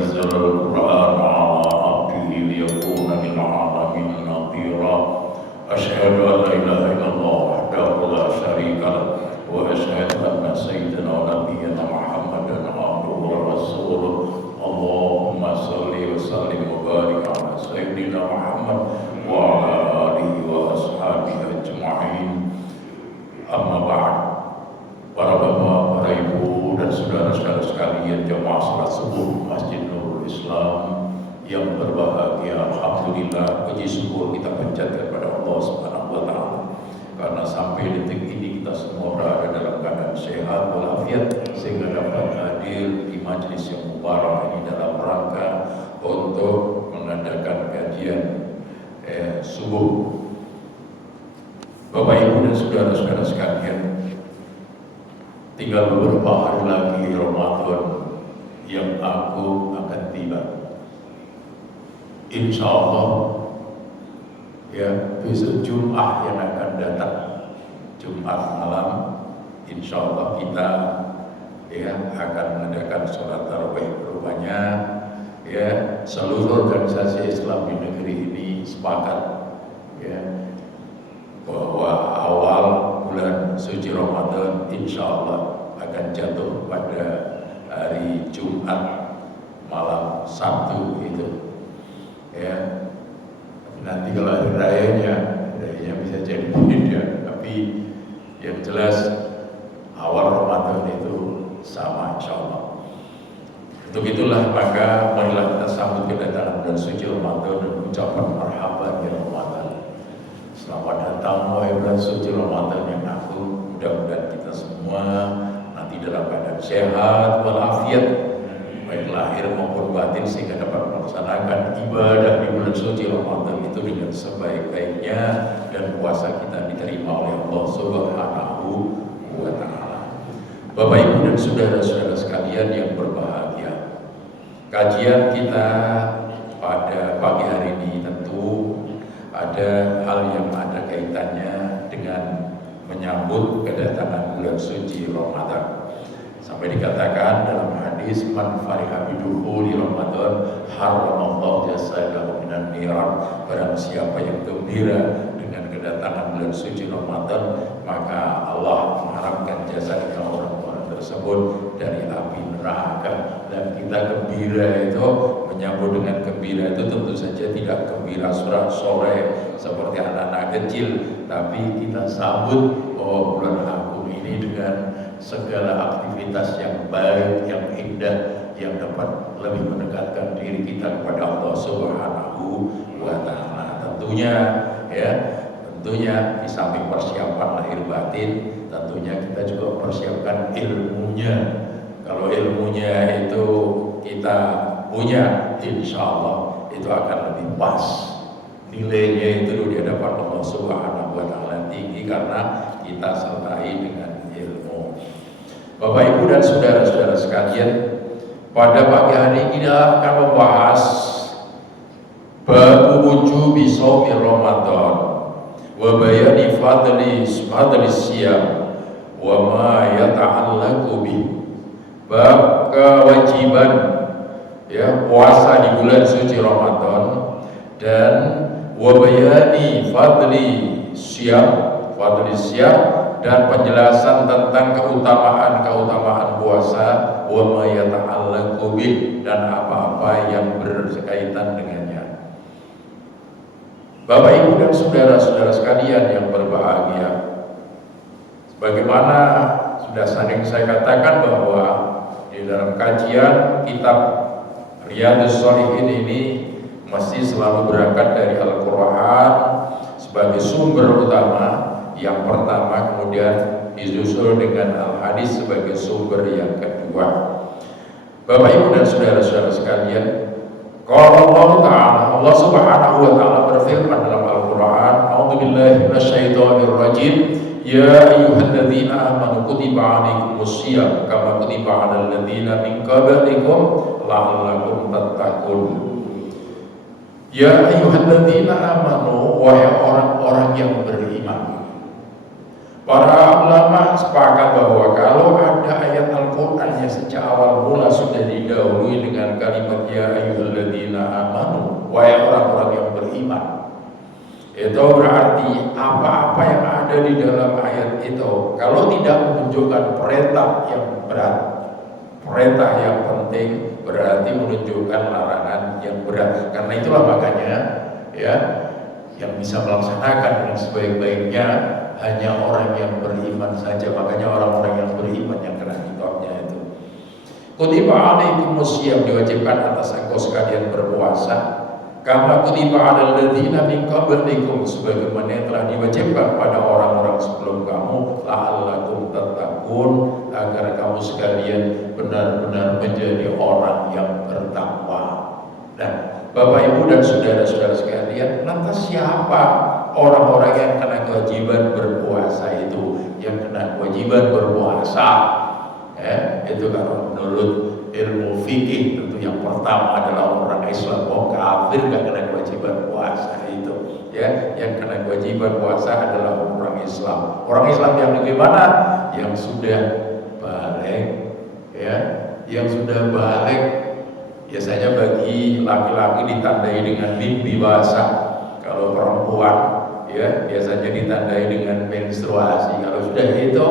نزل القرآن على عبده ليكون للعالمين نذيرا أشهد أن لا إله إلا الله وحده لا شريك له وأشهد أن سيدنا ونبينا محمدا عبده ورسوله اللهم صل وسلم وبارك على سيدنا محمد وعلى آله وأصحابه أجمعين. Amma ba'd. Para bapak, para ibu dan saudara-saudara sekalian jamaah salat subuh Masjid Nurul Islam yang berbahagia, alhamdulillah, puji syukur kita panjatkan kepada Allah Subhanahu wa taala karena sampai detik ini kita semua berada dalam keadaan sehat walafiat sehingga dapat hadir di majelis yang mubarak ini dalam rangka untuk mengadakan kajian subuh. Bapak Ibu dan saudara-saudara sekalian, tinggal beberapa hari lagi Ramadan yang agung akan tiba. Insya Allah ya, besok Jumat yang akan datang, Jumat malam, insya Allah kita ya akan mengadakan sholat tarawih. Rupanya ya seluruh organisasi Islam di negeri ini sepakat ya bahwa awal bulan suci Ramadan insya Allah akan jatuh pada hari Jumat malam Sabtu itu ya. Nanti kalau hari rayanya bisa jadi beda, tapi yang jelas awal Ramadan itu sama insya Allah. Untuk itulah maka marilah kita sambut kedatangan bulan suci Ramadan dan ucapan marhaban ya Ramadan. Selamat datang wahai bulan suci Ramadan yang agung. Mudah-mudahan kita semua nanti dalam keadaan sehat walafiat baik lahir maupun batin sehingga dapat melaksanakan ibadah di bulan suci Ramadan itu dengan sebaik-baiknya dan puasa kita diterima oleh Allah Subhanahu wa taala. Bapak Ibu dan saudara-saudara sekalian yang berbahagia, kajian kita pada pagi hari ini tentu ada hal yang ada kaitannya dengan menyambut kedatangan bulan suci Ramadan. Sampai dikatakan dalam hadis man fariha bidukhuli Ramadan haramallahu jasadahu minan niran. Barang siapa yang gembira dengan kedatangan bulan suci Ramadan, maka Allah mengharamkan jasadnya orang-orang tersebut dari api neraka. Dan kita gembira itu, menyambut dengan gembira itu tentu saja tidak gembira sore seperti anak-anak kecil, tapi kita sambut bulan agung ini dengan segala aktivitas yang baik, yang indah, yang dapat lebih mendekatkan diri kita kepada Allah Subhanahu wa taala. Tentunya di samping persiapan lahir batin, tentunya kita juga persiapkan ilmunya. Kalau ilmunya itu kita punya, insya Allah itu akan lebih pas. Nilainya itu di hadapan Allah Subhanahu wa taala tinggi karena kita sertai dengan ilmu. Bapak Ibu dan saudara-saudara sekalian, pada pagi hari ini kita akan membahas bab wujubi shaumi Ramadan wa bayani fadli siyam wa ma yata'allaqu bih. Bab kewajiban ya puasa di bulan suci Ramadan dan wabayani fadli siyam dan penjelasan tentang keutamaan puasa wa ma yata'allaqu bih dan apa-apa yang berkaitan dengannya. Bapak Ibu dan saudara-saudara sekalian yang berbahagia, sebagaimana sudah sering saya katakan bahwa di dalam kajian kitab Riyadhus Shalihin ini mesti selalu berangkat dari Al-Quran sebagai sumber utama yang pertama, kemudian disusul dengan Al-Hadis sebagai sumber yang kedua. Bapak Ibu dan saudara-saudara sekalian, qala Allah Ta'ala, Allah Subhanahu wa taala berfirman dalam Al-Quran, a'udzubillahi minasyaitonir rajim, ya ayyuhalladzina amanu kutiba alaikumus syiyam kama kutiba alal ladzina min qablikum la'allakum tattaqun. Ya ayyuhalladzina amanu, wahai orang-orang yang beriman, Para ulama sepakat bahwa kalau ada ayat Al-Quran yang sejak awal mula sudah didahului dengan kalimat ya ayyuhalladzina amanu, wahai orang-orang yang beriman, itu berarti apa-apa yang ada di dalam ayat itu kalau tidak menunjukkan perintah yang berat, perintah yang penting, berarti menunjukkan larangan yang berat. Karena itulah makanya ya, yang bisa melaksanakan dengan sebaik-baiknya hanya orang yang beriman saja. Makanya orang-orang yang beriman yang kena hitopnya itu. Kutiba alaikumusiyam, diwajibkan atas engkau sekalian berpuasa. Kama kutiba alal ladzina min qablikum, sebagaimana yang telah diwajibkan pada orang-orang sebelum kamu, la'allakum tattaqun, agar kamu sekalian benar-benar menjadi orang yang bertakwa. Nah, Bapak Ibu dan saudara-saudara sekalian, lantas siapa orang-orang yang kena kewajiban berpuasa itu? Yang kena kewajiban berpuasa, itu kalau menurut ilmu fikih tentu yang pertama adalah orang Islam. Kafir gak kena kewajiban puasa itu. Ya, yang kena kewajiban puasa adalah orang Islam. Orang Islam yang bagaimana? Yang sudah balik, ya, yang sudah balik. Biasanya bagi laki-laki ditandai dengan mimpi basah. Kalau perempuan ya biasanya ditandai dengan menstruasi. Kalau sudah itu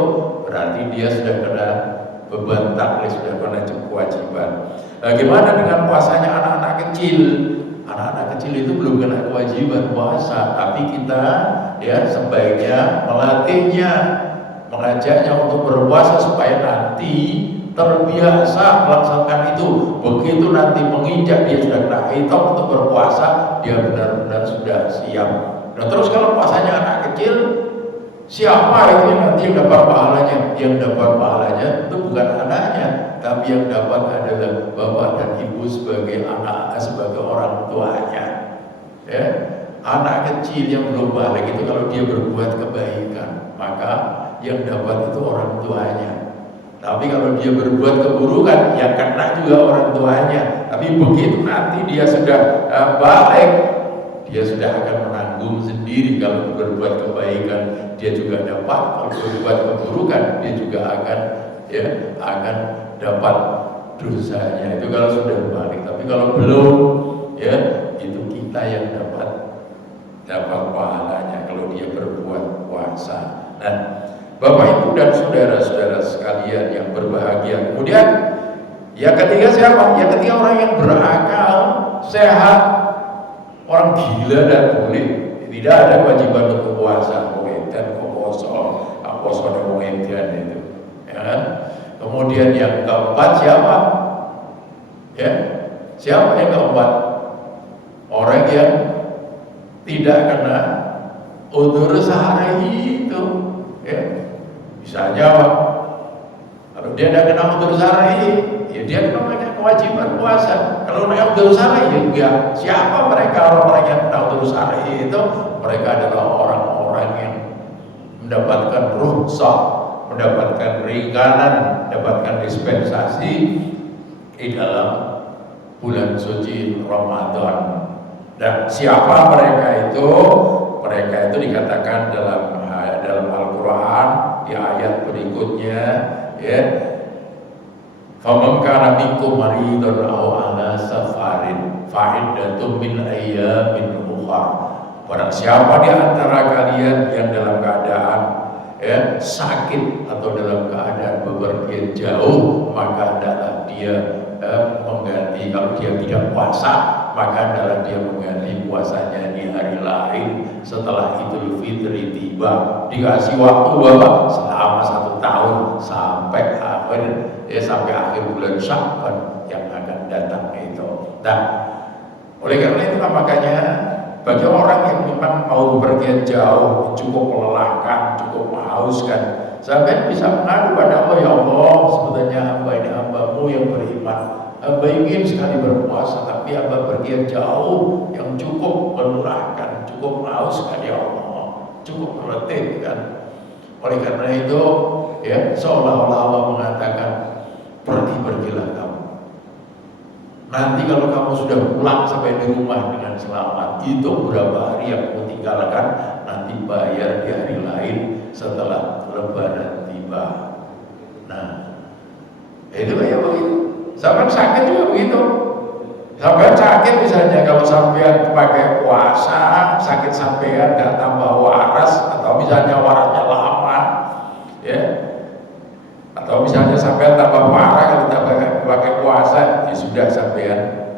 berarti dia sudah kena beban taklif, sudah kena kewajiban. Bagaimana dengan puasanya anak-anak kecil? Anak-anak kecil itu belum kena kewajiban puasa, tapi kita ya sebaiknya melatihnya, mengajaknya untuk berpuasa supaya nanti terbiasa melaksanakan itu. Begitu nanti menginjak dia sudah kena hitam untuk berpuasa, dia benar-benar sudah siap. Nah terus kalau puasanya anak kecil, siapa itu yang nanti yang dapat pahalanya? Yang dapat pahalanya itu bukan anaknya, tapi yang dapat adalah bapak dan ibu sebagai anak, sebagai orang tuanya. Ya, anak kecil yang belum balik itu kalau dia berbuat kebaikan, maka yang dapat itu orang tuanya. Tapi kalau dia berbuat keburukan, yang kena juga orang tuanya. Tapi begitu nanti dia sudah balik, dia sudah akan menanggung sendiri. Kalau berbuat kebaikan, dia juga dapat. Kalau berbuat keburukan, dia juga akan dapat dosanya. Itu kalau sudah balik. Tapi kalau belum, ya itu kita yang dapat pahalanya kalau dia berbuat puasa. Nah, Bapak Ibu dan saudara-saudara sekalian yang berbahagia. Kemudian yang ketiga siapa? Yang ketiga orang yang berakal, sehat, orang gila dan boleh. Tidak ada kewajiban untuk puasa. Dan poso dan pengertian itu. Ya. Kemudian yang keempat siapa? Ya, siapa yang keempat? Orang yang tidak kena udzur syar'i itu. Ya. Misalnya kalau dia tidak kena udzur syar'i, ya dia namanya kewajiban puasa. Kalau kena udzur syar'i, ya enggak. Siapa mereka orang-orang yang kena udzur syar'i itu? Mereka adalah orang-orang yang mendapatkan rukhsah, mendapatkan ringanan, mendapatkan dispensasi di dalam bulan suci Ramadan. Dan siapa mereka itu? Mereka itu dikatakan dalam Al-Quran di ayat berikutnya, ya, faman kana minkum maridun aw ala safarin fa iddatun min ayyamin ukhra. Barang siapa di antara kalian yang dalam keadaan sakit atau dalam keadaan bepergian jauh, maka hendaklah dia mengganti. Kalau dia tidak puasa, maka hendaklah dia mengganti puasanya di hari lain setelah Idul Fitri tiba. Dikasih waktu Bapak selama 1 tahun sampai akhir bulan Sya'ban yang akan datang itu. Nah, oleh karena itu makanya bagi orang yang memang mau bepergian jauh, cukup melelahkan, cukup menghauskan, sampai bisa mengadu pada Allah, ya Allah, sebetulnya hamba ini hambamu yang beriman, hamba ingin sekali berpuasa, tapi hamba bepergian jauh yang cukup melelahkan, cukup menghauskan, ya Allah, cukup meletihkan. Oleh karena itu, ya seolah-olah Allah mengatakan, pergilah kamu. Nanti kalau kamu sudah pulang sampai di rumah dengan selamat, itu berapa hari yang kamu tinggalkan, nanti bayar di hari lain setelah Lebaran tiba. Nah, itu kayak begitu. Sampai sakit juga begitu. Sampai sakit misalnya kalau sampean pakai puasa, sakit sampean nggak tambah waras, atau misalnya warasnya lama, ya, atau misalnya sampean tambah parah kalau tambah pakai puasa, ya sudah sampean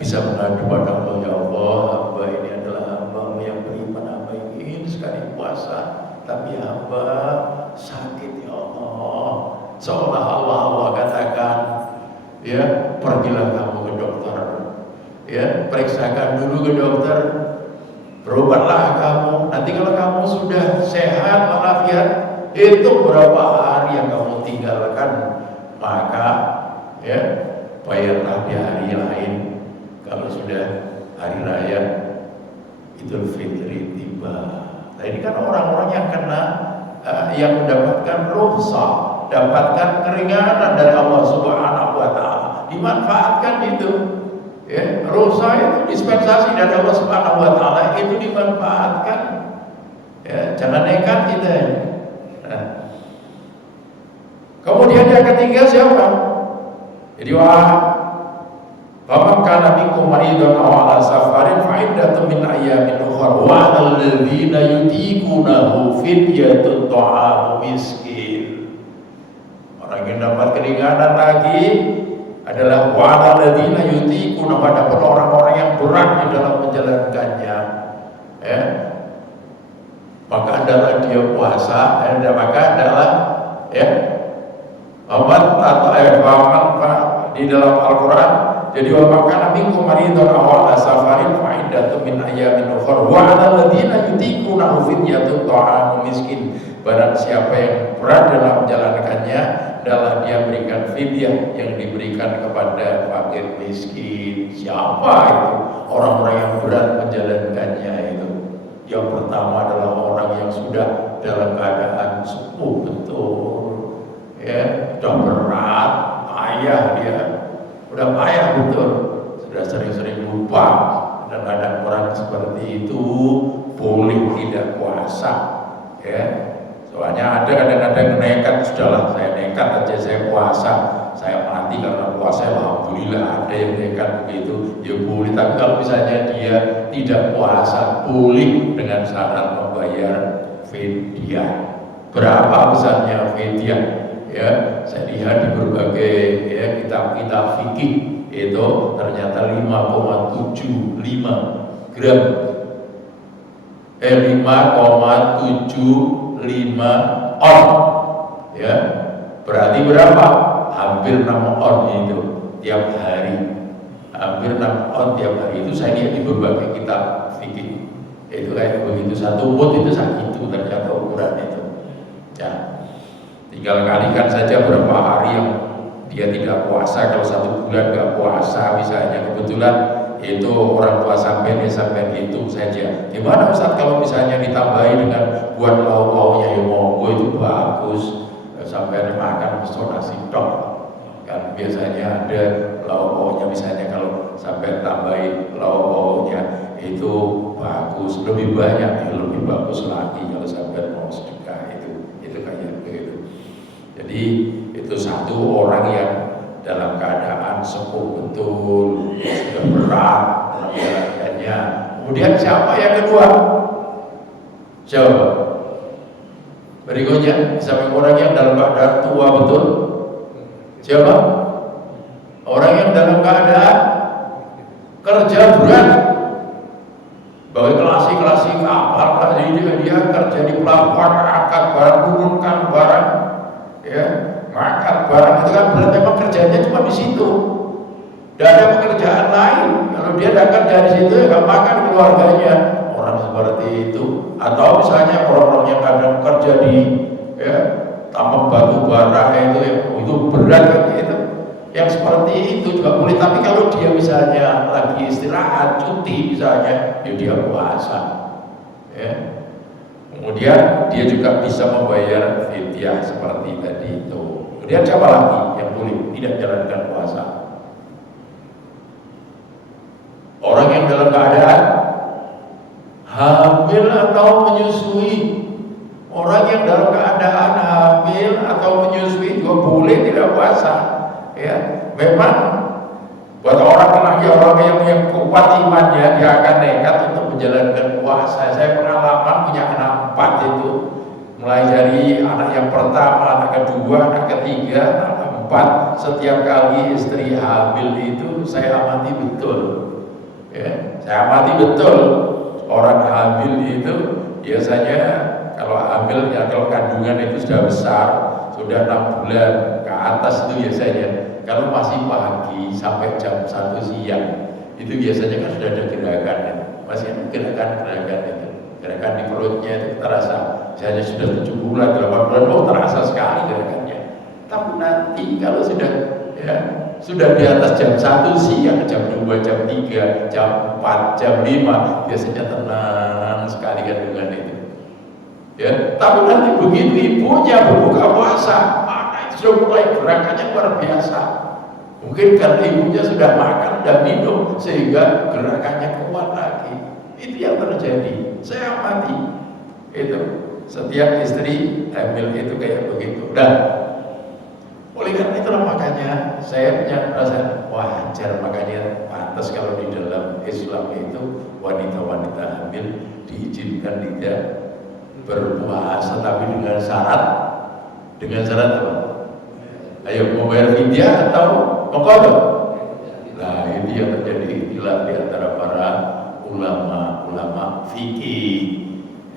bisa mengadu pada Allah, ya Allah, hamba ini adalah hamba yang beriman, hamba ingin sekali puasa, tapi hamba sakit ya Allah. Seolah Allah katakan, ya pergilah kamu ke dokter, ya periksakan dulu ke dokter, berobatlah kamu. Nanti kalau kamu sudah sehat walafiat, itu berapa hari yang kamu tinggalkan, maka ya bayarlah di hari lain. Kalau sudah hari raya Idul Fitri tiba. Nah ini kan orang-orang yang kena, yang mendapatkan rukhsah, dapatkan keringanan dari Allah Subhanahu wa Ta'ala, dimanfaatkan itu. Ya, rukhsah itu dispensasi dari Allah Subhanahu wa Ta'ala, itu dimanfaatkan. Ya, jangan nekat kita. Nah. Kemudian yang ketiga siapa? Jadi faman kana minkum maridun aw ala safarin fa iddatun min ayyamin ukhra wa 'alal ladzina yutiqunahu fidyatun ta'amu miskin. Orang yang dapat keringanan lagi adalah wa 'alal ladzina yutiqunahu, adapun orang-orang yang berat di dalam menjalankannya, ya, maka adalah dia puasa, maka adalah ya di dalam Al-Quran. Jadi wa makana minkum maridun aw ala safarin fa iddatun min ayyamin ukhra wa 'alal ladzina yutiqunahu fidyatun ta'amu miskin. Barang siapa yang berat dalam menjalankannya, adalah dia berikan fidyah yang diberikan kepada fakir miskin. Siapa itu? Orang-orang yang berat menjalankannya itu. Yang pertama adalah orang yang sudah dalam keadaan sepuh betul, ya, sudah berat, payah dia. Udah payah betul, sudah sering-sering lupa, dan ada orang seperti itu boleh tidak puasa, ya. Soalnya ada kadang-kadang nekat, sudahlah saya nekat aja saya puasa, saya mati karena puasa, alhamdulillah. Ada yang nekat begitu, ya boleh. Tapi kalau misalnya dia tidak puasa, boleh dengan syarat membayar fidyah. Berapa besarnya fidyah? Ya, saya lihat di berbagai ya kitab-kitab fikih itu ternyata 5,75 gram, 5,75 on, ya, berarti berapa? Hampir 6 on itu tiap hari, hampir 6 on tiap hari. Itu saya lihat di berbagai kitab fikih. Itu kayak begitu, satu mut itu segitu ternyata ukuran itu. Ya. Tinggal kalikan saja berapa hari yang dia tidak puasa. Kalau 1 bulan nggak puasa misalnya, kebetulan itu orang tua sampai itu saja. Gimana Ustaz kalau misalnya ditambahi dengan buat lauk-lauknya, ya monggo, itu bagus. Sampai makan pesto nasi tok kan, biasanya ada lauk-lauknya. Misalnya kalau sampai tambahi lauk-lauknya itu bagus, lebih banyak, ya lebih bagus lagi kalau sampai mau sedekah itu kayak begitu. Jadi itu satu orang yang dalam keadaan sepuh betul, sudah berat dalam jalanannya. Kemudian siapa yang kedua? Siapa? Berikutnya, siapa orang yang dalam keadaan tua betul? Siapa? Orang yang dalam keadaan kerja berat, bagai klasik kapal, dia kerja di pelabuhan, angkat barang, turunkan barang, ya, makan barang. Itu kan berarti memang kerjanya cuma di situ, tidak ada pekerjaan lain. Kalau dia tidak kerja di situ, ya nggak makan keluarganya. Orang seperti itu. Atau misalnya orang-orang yang kadang kerja di ya, tambang batu bara itu berat kan itu. Yang seperti itu juga boleh. Tapi kalau dia misalnya lagi istirahat, cuti misalnya, ya dia puasa, ya. Kemudian dia juga bisa membayar fidyah seperti tadi itu. Kemudian siapa lagi yang boleh tidak jalankan puasa? Orang yang dalam keadaan hamil atau menyusui, orang yang dalam keadaan hamil atau menyusui juga boleh tidak puasa. Ya, memang buat orang yang kuat imannya, dia akan nekat untuk menjalankan puasa. Saya pengalaman punya anak 4 itu, mulai dari anak yang pertama, anak kedua, anak ketiga, anak keempat. Setiap kali istri hamil itu saya amati betul. Ya, saya amati betul orang hamil itu biasanya kalau hamil ya, kalau kandungan itu sudah besar, sudah 6 bulan ke atas itu biasanya. Kalau masih pagi sampai jam 1 siang itu biasanya kan sudah ada gerakan, masih ada gerakan itu, gerakan di perutnya itu terasa. Misalnya sudah 7 bulan, 8 bulan, oh terasa sekali gerakannya. Tapi nanti kalau sudah di atas jam 1 siang, jam 2, jam 3, jam 4, jam 5, biasanya tenang sekali kandungan itu. Ya, tapi nanti begitu ibunya berbuka puasa, sudah mulai gerakannya luar biasa. Mungkin karena ibunya sudah makan dan minum sehingga gerakannya kuat lagi. Itu yang terjadi. Saya amati itu setiap istri hamil itu kayak begitu. Dan oleh karena itulah makanya saya punya perasaan wajar, makanya pantas kalau di dalam Islam itu wanita-wanita hamil diizinkan tidak berpuasa, tapi dengan syarat apa? Ayo, mau bayar fidyah atau mengkodok? Nah, ini yang terjadi ikhtilaf di antara para ulama fikih.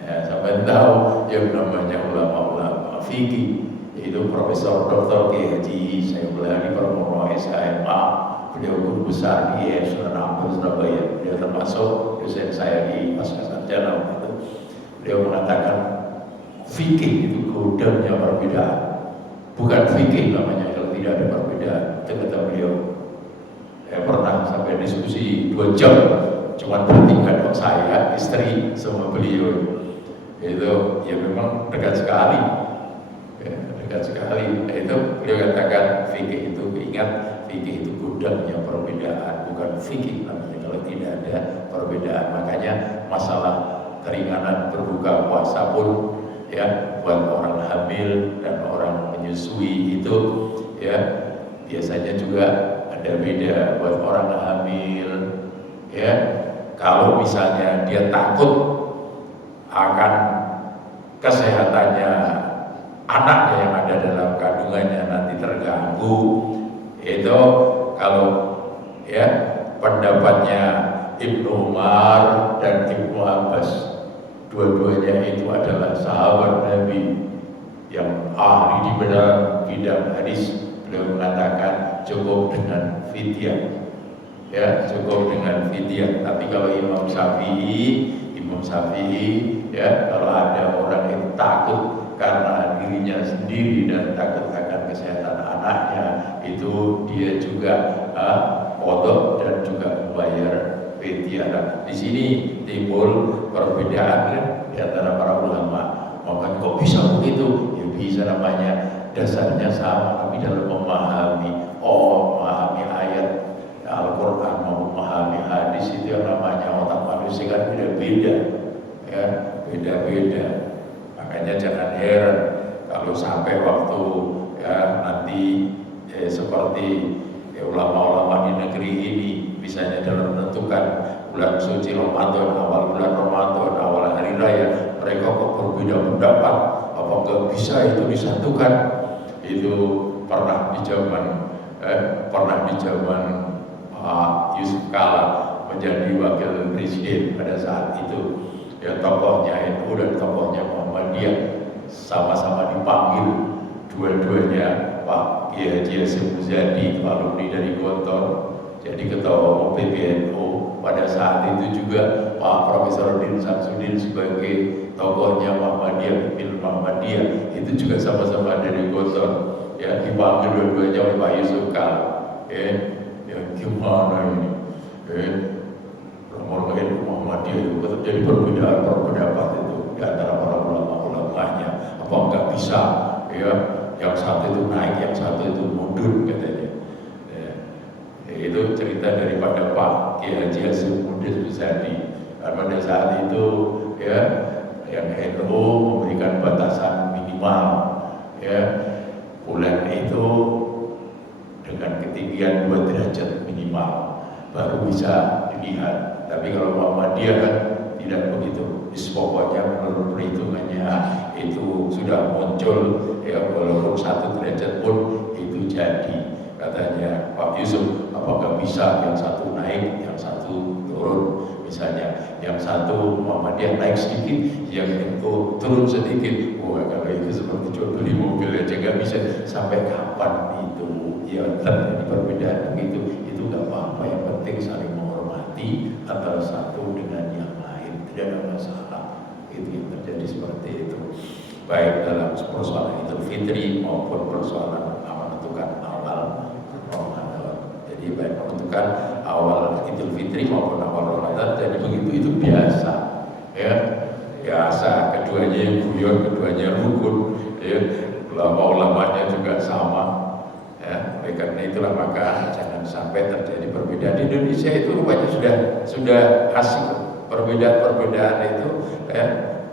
Ya, sampai tahu yang namanya ulama fikih, yaitu Profesor Dr. Haji Saifullah Pramono SHMA, beliau guru besar di Sunan Ampel Surabaya. Dia termasuk dosen saya di Pasca Sarjana itu. Beliau mengatakan fikih itu gudangnya perbedaan. Bukan fikih namanya kalau tidak ada perbedaan. Itu kata beliau. Saya pernah sampai diskusi 2 jam, cuma bertiga dong, saya, istri, sama beliau. Itu ya memang dekat sekali, ya, dekat sekali. Itu beliau katakan fikih itu, ingat fikih itu gudangnya perbedaan, bukan fikih namanya kalau tidak ada perbedaan. Makanya masalah keringanan berbuka puasa pun ya buat orang hamil dan orang menyusui itu ya biasanya juga ada beda. Buat orang hamil ya, kalau misalnya dia takut akan kesehatannya anaknya yang ada dalam kandungannya nanti terganggu, itu kalau ya pendapatnya Ibnu Umar dan Ibnu Abbas, dua-duanya itu adalah sahabat Nabi yang ahli di bidang hadis. Beliau mengatakan cukup dengan fidyah, ya cukup dengan fidyah. Tapi kalau Imam Syafi'i ya, kalau ada orang yang takut karena dirinya sendiri dan takut akan kesehatan anaknya, itu dia juga qadha dan juga membayar fidyah. Nah, di sini timbul perbedaan kan di antara para ulama. Maka kok bisa begitu? Ya bisa, namanya dasarnya sama, tapi dalam memahami ayat Al-Quran, memahami hadis, itu yang namanya otak manusia kan beda-beda, ya beda-beda. Makanya jangan heran kalau sampai waktu ya nanti seperti ulama-ulama di negeri ini, misalnya dalam menentukan bulan suci Ramadan, awal bulan Ramadan, awal hari raya, mereka kok berbeda pendapat, apa nggak bisa itu disatukan? Itu pernah di zaman Pak Yusuf Kala menjadi wakil presiden pada saat itu, ya tokohnya NU dan tokohnya Muhammadiyah sama-sama dipanggil, dua-duanya Pak Kiai Haji Hasyim Muzadi, alumni dari Gontor, jadi ketua umum PBNU. Pada saat itu juga Pak Profesor Din Samsudin sebagai tokohnya Muhammadiyah, Pimpinan Muhammadiyah, itu juga sama-sama dari Gontor. Ya dipanggil dua-duanya oleh Pak Yusuf Kala. Ya gimana ini? Nomor lain Muhammadiyah itu terjadi perbedaan pendapat itu di antara para ulama-ulamanya. Apa enggak bisa? Ya, yang satu itu naik, yang satu itu mundur katanya. Itu cerita daripada Pak Kiai Haji Hasyim Muzadi. Pada saat itu ya, yang NU memberikan batasan minimal ya bulan itu dengan ketinggian 2 derajat minimal baru bisa dilihat. Tapi kalau Muhammadiyah kan tidak begitu. Pokoknya menurut perhitungannya itu sudah muncul ya walaupun 1 derajat pun itu jadi. Katanya Pak Yusuf, apakah bisa yang satu naik, yang satu turun? Misalnya yang satu Muhammadiyah naik sedikit, yang itu turun sedikit. Wah, kalau itu seperti jual beli mobil aja nggak bisa. Sampai kapan itu? Ya terjadi perbedaan begitu. Itu nggak apa-apa. Yang penting saling menghormati antara satu dengan yang lain. Tidak ada masalah. Itu yang terjadi seperti itu. Baik dalam persoalan Idul Fitri maupun persoalan menentukan awal Ramadan. Jadi baik menentukan awal Idul Fitri maupun awal Ramadan. Jadi begitu itu biasa, ya biasa. Keduanya guyon, keduanya rukun, ya ulama-ulamanya juga sama. Ya, oleh karena itulah maka jangan sampai terjadi perbedaan. Di Indonesia itu rupanya sudah asik. Perbedaan-perbedaan itu ya,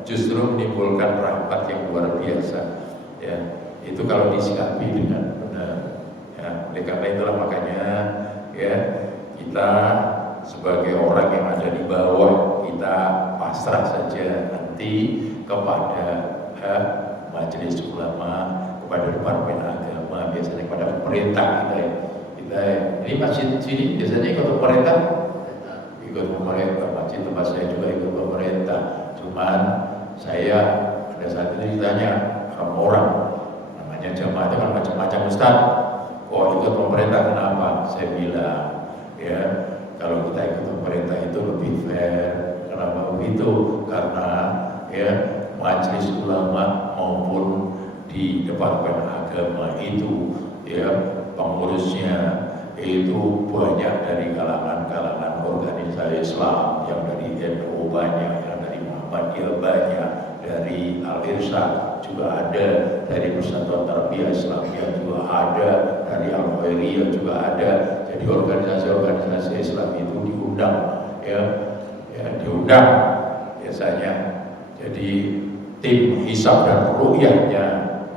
justru menimbulkan rahmat yang luar biasa. Ya, itu kalau disikapi dengan benar. Ya, oleh karena itulah makanya ya kita sebagai orang yang ada di bawah kita pasrah saja nanti kepada majelis ulama, kepada departemen agama, biasanya kepada pemerintah kita ini masjid sini biasanya ikut pemerintah, masjid tempat saya juga ikut pemerintah. Cuman saya pada saat itu ditanya orang namanya jamaah itu kan macam-macam Ustaz, kok ikut pemerintah kenapa? Saya bilang ya kalau kita ikut pemerintah itu lebih fair. Kenapa begitu? Karena ya majelis ulama maupun di departemen agama itu ya pengurusnya itu banyak dari kalangan-kalangan organisasi Islam, yang dari NU banyak, yang dari Muhammadiyah banyak, dari Al-Irsyad juga ada, dari Persatuan Tarbiyah Islamiyah juga ada, dari Al-Khairiyah juga ada. Jadi organisasi-organisasi Islam itu diundang, ya diundang biasanya. Jadi tim hisab dan ru'yahnya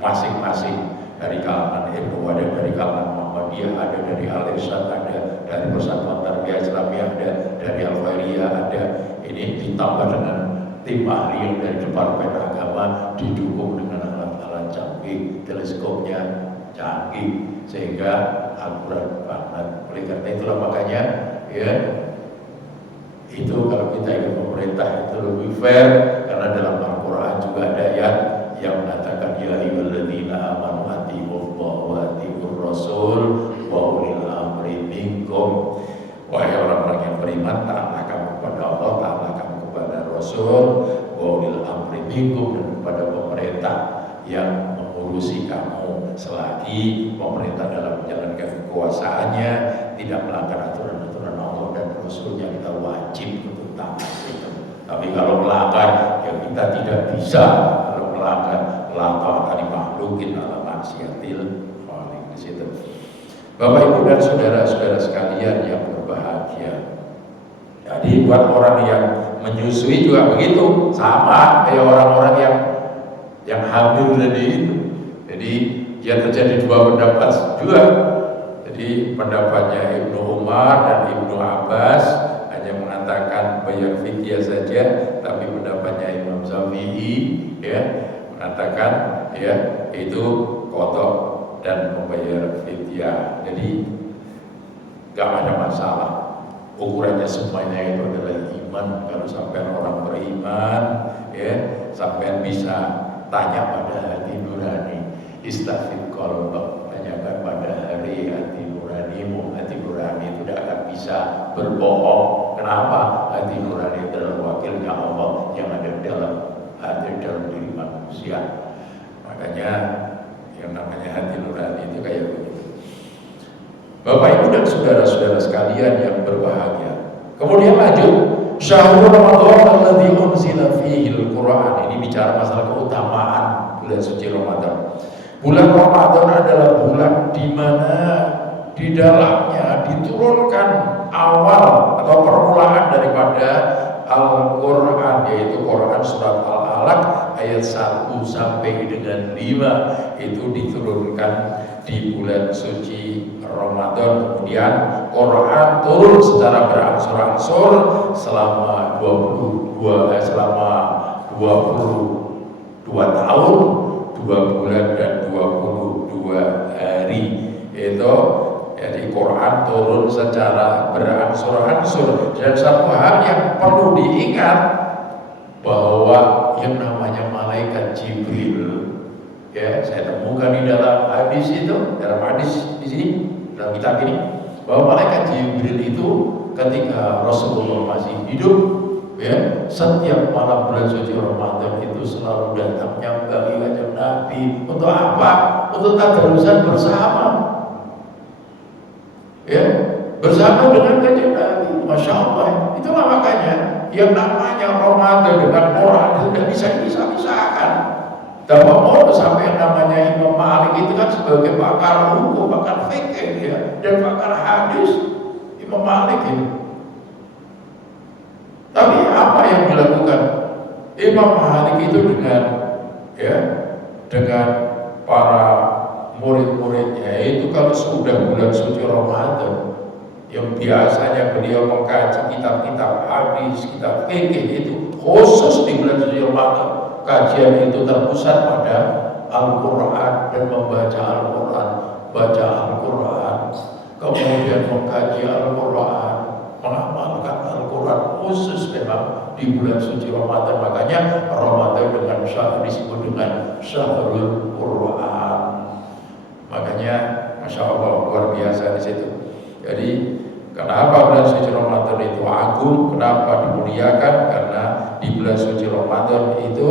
masing-masing dari kalangan NU ada, dari kalangan Muhammadiyah ada, dari Al-Irsyad ada, dari Persatuan Tarbiyah Islamiyah ada, dari Al-Khairiyah ada. Ini ditambah dengan tim ahli yang dari Departemen Agama, didukung dengan alat-alat canggih, teleskopnya canggih, sehingga akurat banget. Oleh karena itulah makanya ya itu kalau kita ikut pemerintah itu lebih fair, karena dalam Al-Quran juga ada ayat yang mengatakan ya ayyuhalladzina amanu atiiullaha wa atiiur rasul wa ulil amri minkum. Wahai orang-orang yang beriman, taatlah kamu kepada Allah, taatlah kamu kepada Rasul, wa ulil amri minkum, dan kepada pemerintah yang mengurusi kamu, selagi pemerintah dalam menjalankan kekuasaannya tidak melanggar aturan-aturan Allah dan Rasulnya, kita wajib untuk taat itu. Tapi kalau melanggar, ya kita tidak bisa. Melanggar tadi makhlukin ala maksiatil khaliq di situ. Bapak Ibu dan saudara-saudara sekalian yang berbahagia. Jadi buat orang yang menyusui juga begitu, sama kayak orang-orang yang hamil tadi itu. Jadi ya terjadi dua pendapat juga. Jadi pendapatnya Ibnu Umar dan Ibnu Abbas hanya mengatakan bayar fidyah saja, tapi pendapatnya Imam Syafi'i ya mengatakan ya itu qadha dan membayar fidyah. Jadi nggak ada masalah. Ukurannya semuanya itu adalah iman. Kalau sampai orang beriman ya sampai bisa tanya pada hati nurani, istafid qalbak, tanyakan pada hati nuranimu. Hati nurani itu tidak akan bisa berbohong. Kenapa? Hati nurani adalah wakilnya Allah yang ada dalam diri manusia. Makanya yang namanya hati nurani itu kayak begitu. Bapak Ibu dan saudara-saudara sekalian yang berbahagia. Kemudian lanjut, Syahrul Ramadan alladzi unzila fihil Qur'an. Ini bicara masalah keutamaan bulan suci Ramadan. Bulan Ramadan adalah bulan di mana di dalamnya diturunkan awal atau permulaan daripada Al-Qur'anil yaitu Quran surat Al-Alaq ayat 1 sampai dengan 5 itu diturunkan di bulan suci Ramadan. Kemudian Quran turun secara berangsur-angsur selama 22 tahun, 2 bulan dan 22 hari. Itu jadi Quran turun secara berangsur-angsur. Dan satu hal yang perlu diingat bahwa yang namanya malaikat Jibril, ya, saya temukan di dalam hadis itu, dalam hadis di sini, dalam kitab ini, bahwa malaikat Jibril itu ketika Rasulullah masih hidup, ya, setiap malam bulan suci Ramadan itu selalu datangnya bagi kanjeng Nabi untuk apa? Untuk tadarusan bersama, ya, bersama dengan kanjeng Nabi. Masya Allah. Itulah makanya yang namanya Ramadan dengan Quran itu tidak bisa dipisah-pisahkan. Dan mau sampai yang namanya Imam Malik itu kan sebagai pakar hukum, pakar fikih, ya, dan pakar hadis. Imam Malik itu. Tapi apa yang dilakukan Imam Malik itu dengan para murid-muridnya itu kalau sudah bulan suci Ramadan yang biasanya beliau mengkaji kitab-kitab hadis, kitab fikih itu khusus di bulan suci Ramadan, kajian itu terpusat pada Al-Quran dan membaca Al-Quran, baca Al-Quran, kemudian mengkaji Al-Quran, mengamalkan Al-Quran khusus memang di bulan suci Ramadan. Makanya Ramadan dengan syahr disebut dengan Syahrul Quran. Makanya Masya Allah luar biasa di situ. Jadi kenapa bulan suci Ramadan itu agung, kenapa dimuliakan? Karena di bulan suci Ramadan itu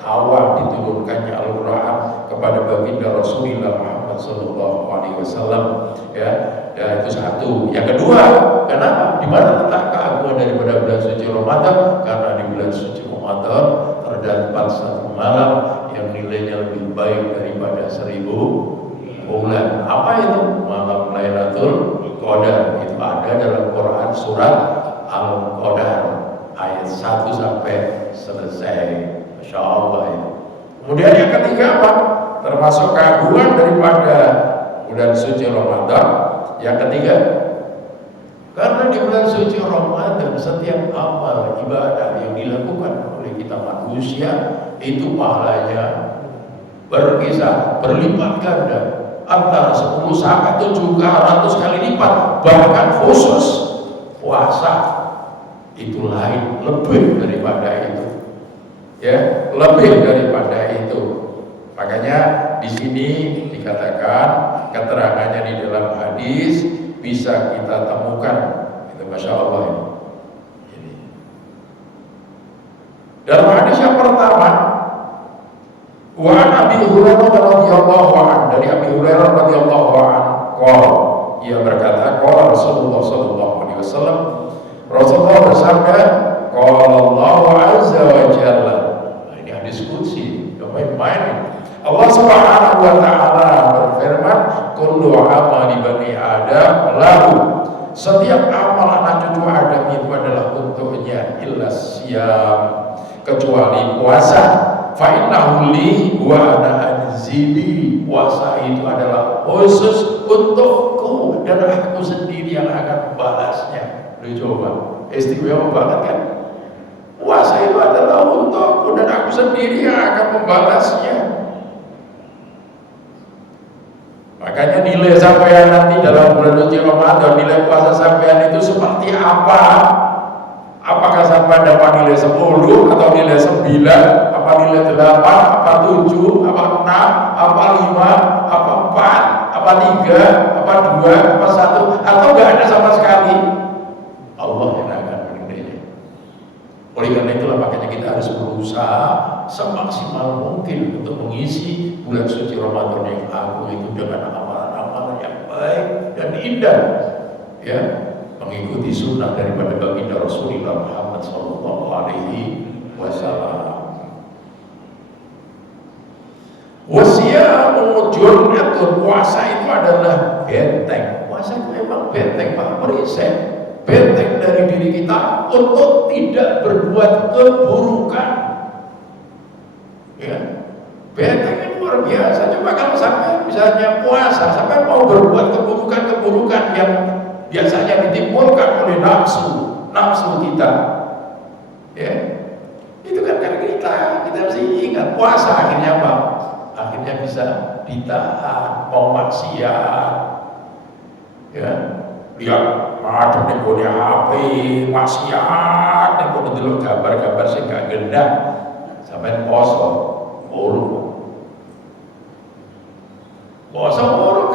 awal diturunkannya Al-Quran kepada baginda Rasulullah Muhammad SAW, ya. Dan itu satu. Yang kedua, kenapa? Di mana letak keagungan daripada bulan suci Ramadan? Karena di bulan suci Ramadan terdapat satu malam yang nilainya lebih baik daripada 1000 bulan. Apa itu? Malam Lailatul Qadar. Itu ada dalam Quran surat Al-Qadar ayat 1 sampai selesai. Masya Allah itu. Kemudian yang ketiga apa? Termasuk keagungan daripada bulan suci Ramadan. Yang ketiga, karena di bulan suci Ramadan setiap amal ibadah yang dilakukan oleh kita manusia itu pahalanya berkisar berlipat ganda antara 10 sampai 700 kali lipat. Bahkan khusus puasa itu lain, lebih daripada itu, ya, lebih daripada itu. Makanya di sini dikatakan keterangannya di dalam hadis bisa kita temukan. Itu Masya Allah ini. Dalam hadis yang pertama, wa Abi Hurairah radhiyallahu anhu, dari Abi Hurairah radhiyallahu anhu, ia berkata, qala Rasulullah sallallahu alaihi wasallam, Rasulullah bersabda, qala Allah azza wa jalla. Nah, ini hadis qudsi, enggak main-main. Allah Subhanahu wa taala berfirman, kullu amali bani Adam lahu. Setiap amal anak cucu Adam itu adalah untuknya, illa siyam, kecuali puasa. Fa innahu li wa ana ajzibi. Puasa itu adalah khusus untukku dan aku sendiri yang akan membalasnya. Lu coba, istimewa banget kan? Puasa itu adalah untukku dan aku sendiri yang akan membalasnya. Makanya nilai sampean nanti dalam bulan suci Ramadan, nilai puasa sampean itu seperti apa? Apakah sampean dapat nilai 10 atau nilai 9, apa nilai 8, apa 7, apa 6, apa 5, apa 4, apa 3, apa 2, apa 1, atau enggak ada sama sekali? Allah yang akan menilainya. Oleh karena itulah makanya kita harus berusaha semaksimal mungkin untuk mengisi bulan suci Ramadan yang agung itu dengan amalan-amalan yang baik dan indah, ya, mengikuti sunnah daripada baginda Rasulullah Muhammad sallallahu alaihi wasallam. Wasiyamu junnatun, puasa itu adalah benteng. Puasa itu memang benteng, Pak, perisai. benteng dari diri kita untuk tidak berbuat keburukan. Ya, bentengnya luar biasa. Coba kalau sampai misalnya puasa, sampai mau berbuat keburukan-keburukan yang biasanya ditimbulkan oleh nafsu kita, ya, itu kan karena kita mesti ingat puasa akhirnya apa? Akhirnya bisa ditahan, mau maksiat, ya, lihat ada nih HP, maksiat, nih dulu gambar-gambar sih gak gendang, sampai poso, urung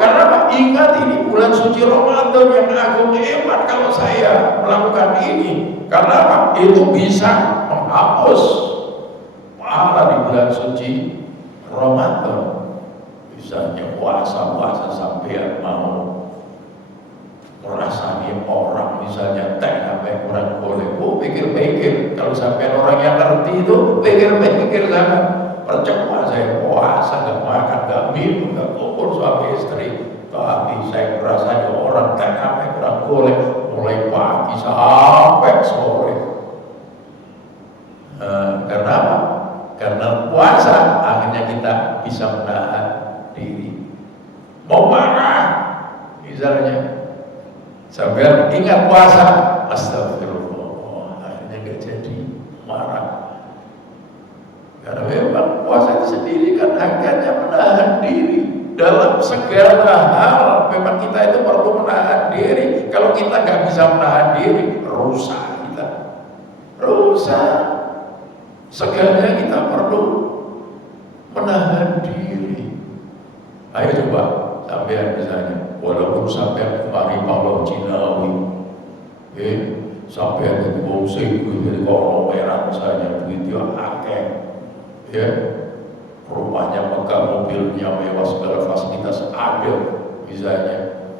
karena apa? Ingat ini bulan suci Ramadan yang agung, hebat kalau saya melakukan ini. Karena apa? Itu bisa menghapus pahala di bulan suci Ramadan. Misalnya puasa sampai mau merasani orang, misalnya teh sampai kurang boleh. Pikir-pikir, kalau sampai orang yang ngerti itu pikir-pikir sama. Percuma saya puasa, gak makan, gak minum, gak kumpul suami istri, tapi saya merasani orang teh sampai kurang boleh, mulai pagi sampai sore. Karena apa? Karena puasa akhirnya kita bisa menahan diri. Mau marah misalnya, sampai ingat puasa, astagfirullah, akhirnya gak jadi marah. Karena memang puasa itu sendiri kan akhirnya menahan diri dalam segala hal. Memang kita itu perlu menahan diri. Kalau kita gak bisa menahan diri, rusak kita, rusak. Segalanya kita perlu menahan diri. Ayo coba sampean misalnya, walaupun sampean kemari Paulo Cinawi, sampean itu bau singgung dari kolong merah misalnya, begitu akeh, ya, rumahnya megah, mobilnya mewah, segala fasilitas ada misalnya.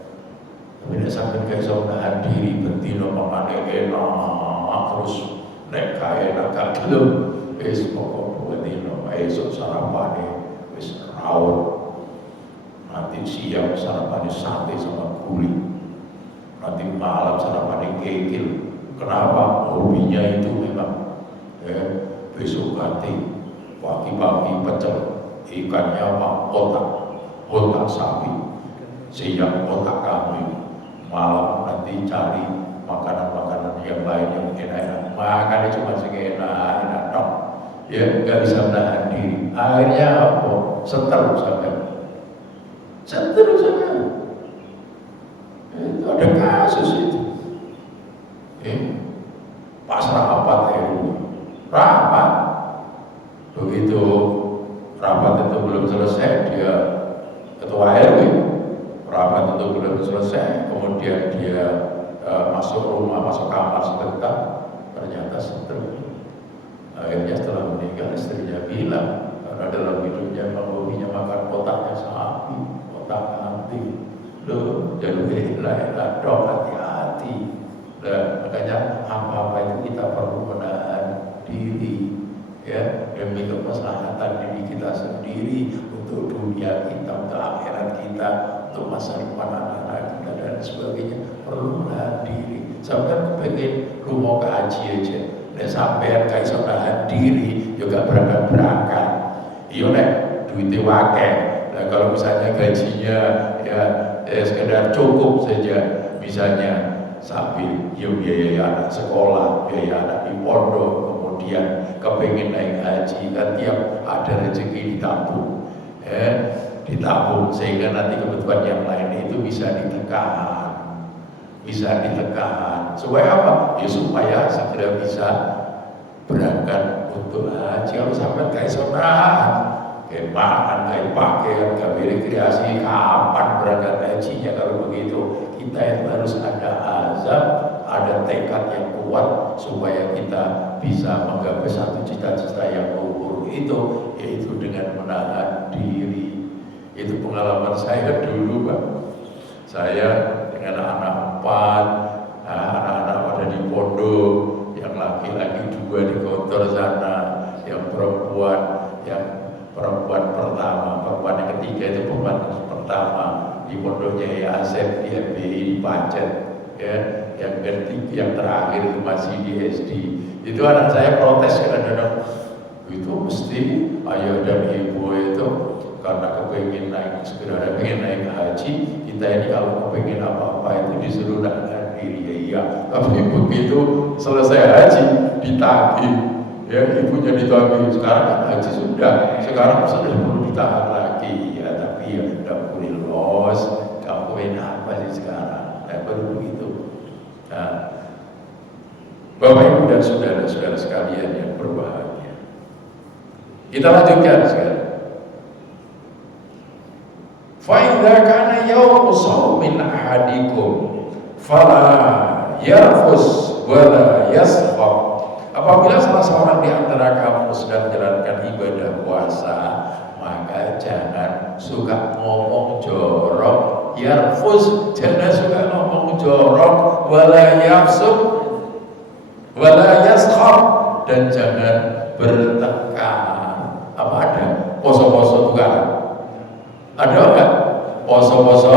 Tapi sampean kayak bisa menahan diri, bentino mengane enak, terus nek kaya nak gak gelem. Pokok bentino, esok sarapane wis rawon. Nanti siang sarapan sate sama kulit, nanti malam sarapan kekil. Kenapa? Hobinya itu memang besok ganti pagi-pagi pecel, ikannya apa? Otak sapi, siang otak kambing, malam nanti cari makanan-makanan yang lain yang enak-enak. Makannya cuma enak dong, ya nggak bisa menahan diri. Akhirnya apa? Seteru sampai. Itu ada kasus itu. Pas rapat rapat, begitu rapat itu belum selesai, dia ketua RW, rapat itu belum selesai, kemudian dia masuk rumah, masuk kamar sebentar, ternyata seteru. Akhirnya setelah meninggal istrinya bilang, karena dalam hidupnya hobinya makan kotaknya sapi, kotak anti, loh, jadi elah dong, hati-hati. Dan makanya apa-apa itu kita perlu menahan diri, ya, demi kemaslahatan diri kita sendiri, untuk dunia kita, untuk akhirat kita, untuk masa depan anak-anak kita dan sebagainya. Perlu menahan diri. Sampai kepengen lu mau ke haji aja, dan sampai gak bisa menahan diri juga berangkat. Iya nek duitnya wakil. Nah kalau misalnya gajinya ya sekedar cukup saja, misalnya sambil biaya anak sekolah, biaya anak di pondok, kemudian kepengen naik haji, kan tiap ada rezeki ditabung, sehingga nanti kebutuhan yang lain itu bisa ditekan, supaya apa? Ya supaya segera bisa berangkat untuk haji. Kalau sampai kayak sonahan, kayak makan, kayak pakaian, kayak rekreasi, kapan berangkat hajinya? Kalau begitu, kita itu harus ada azam, ada tekad yang kuat supaya kita bisa menggapai satu cita-cita yang luhur itu, yaitu dengan menahan diri. Itu pengalaman saya dulu, Pak. Saya dengan anak 4, anak-anak pada di pondok, yang laki-laki 2 di kantor sana, yang perempuan pertama, perempuan yang ketiga itu perempuan pertama di pondoknya ya Asep di MBI di Pacet, ya, yang terakhir itu masih di SD. Itu anak saya protes kadang-kadang, itu mesti ayah dan ibu itu karena kepengen naik segera pengen naik haji, kita ini kalau kepengen apa-apa itu disuruh nahan diri ya. Tapi begitu selesai haji ditagih, ya ibunya ditagih. Sekarang kan haji sekarang sudah perlu ditahan lagi ya, tapi ya tidak boleh los. Kamu pengen apa sih sekarang? Baru begitu. Nah, Bapak Ibu dan saudara-saudara sekalian yang berbahagia, kita lanjutkan sekarang. Fa'idha kana yawmu shawmin ahadikum fala yarfus wala yaskhab. Apabila salah seorang di antara kamu sedang menjalankan ibadah puasa, maka jangan suka ngomong jorok. Yarfus, jangan suka ngomong jorok. Wala yafsuk wala yaskhab, dan jangan bertengkar. Apa ada? Poso-poso tukaran. Ada enggak? Poso-poso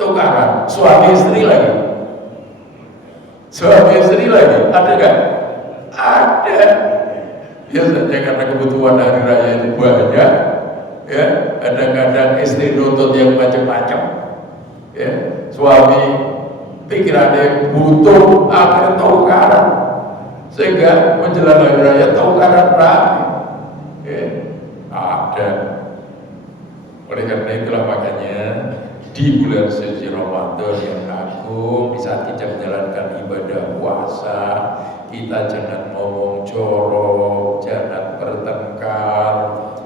tukaran. Suami istri lagi. Suami istri lagi. Ada enggak? Ada. Biasanya karena kebutuhan hari raya itu banyak, ya. Kadang-kadang istri nuntut yang macam-macam, ya. Suami pikirannya butuh akhirnya tukaran, sehingga menjelang hari raya tukaran rapi, ya. Ada. Oleh karena itulah makanya di bulan suci Ramadan yang agung, di saat kita menjalankan ibadah puasa, kita jangan ngomong jorok, jangan bertengkar,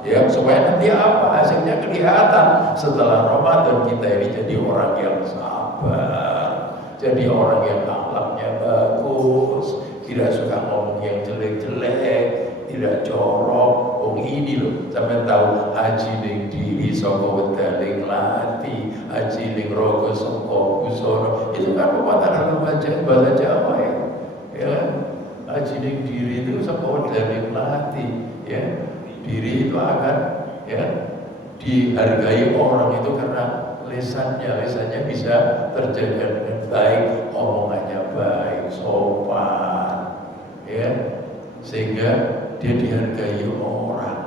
ya, supaya nanti apa hasilnya kelihatan setelah Ramadan. Kita ini jadi orang yang sabar, jadi orang yang akhlaknya bagus, tidak suka ngomong yang jelek-jelek, tidak jorok. Ini loh, sampai tahu haji ning diri saka wedaling lati, haji ning rogo saka busana. Itu kan pepatah bahasa Jawa ya. Ya kan? Haji ning diri itu saka wedaling lati, ya. Diri itu akan, ya, dihargai orang itu karena lisannya bisa terjaga dengan baik, omongannya baik, sopan, ya, sehingga dia dihargai orang.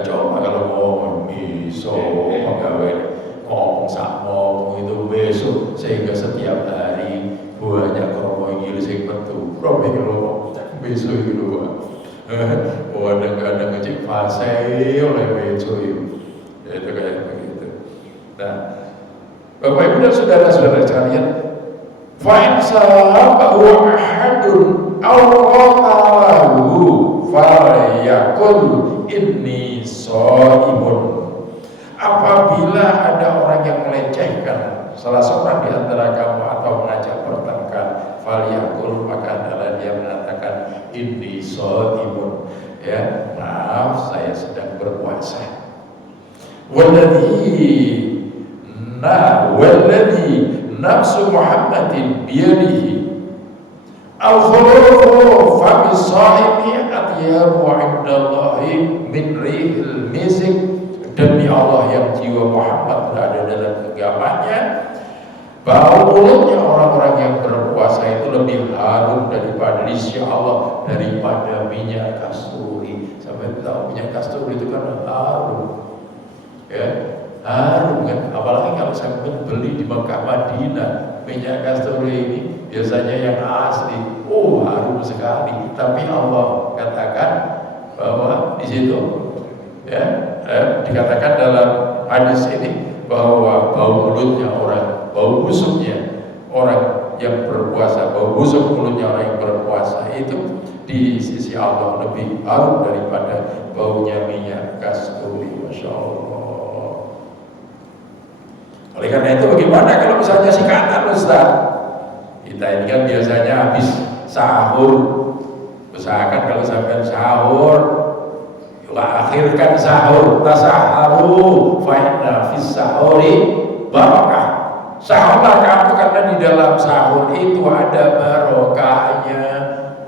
Coba kalau ngomong miso, pegawai ngomong ngomong itu besok, sehingga setiap hari banyak ngomong ini sing metu, romi ngomong besok itu, kadang-kadang ngecek fase oleh besok itu, itu kayak begitu. Nah, Bapak Ibu dan saudara-saudara sekalian, fa'in sahabahu ahadun awqatalahu falayakul inni shaimun. Apabila ada orang yang melecehkan salah seorang di antara kamu atau mengajak bertengkar, falyakul, maka adalah dia mengatakan inni shaimun, ya, maaf saya sedang berpuasa. Walladhi nafsu Muhammadin biyadihi al-khulufu fa bis-shaimi atyabu 'indallahi min rihil misik. Demi Allah yang jiwa Muhammad berada dalam genggamannya, bau mulutnya orang-orang yang berpuasa itu lebih harum daripada di sisi Allah, daripada minyak kasturi. Sampai tahu minyak kasturi itu kan harum, ya, harum kan. Apalagi kalau sampai beli di Mekah Madinah, minyak kasturi ini biasanya yang asli, harum sekali. Tapi Allah katakan bahwa di situ, ya, dikatakan dalam hadis ini bahwa bau mulutnya orang, bau busuknya orang yang berpuasa, bau busuk mulutnya orang yang berpuasa itu di sisi Allah lebih harum daripada baunya minyak kasturi. Masya Allah. Oleh karena itu, bagaimana kalau misalnya sikatan, Ustaz? Kita ini kan biasanya habis sahur, usahakan kalau sampai sahur, akhirkan sahur, tasaharu fa inna fis sahuri barakah. Sahurlah kamu karena di dalam sahur itu ada barokahnya.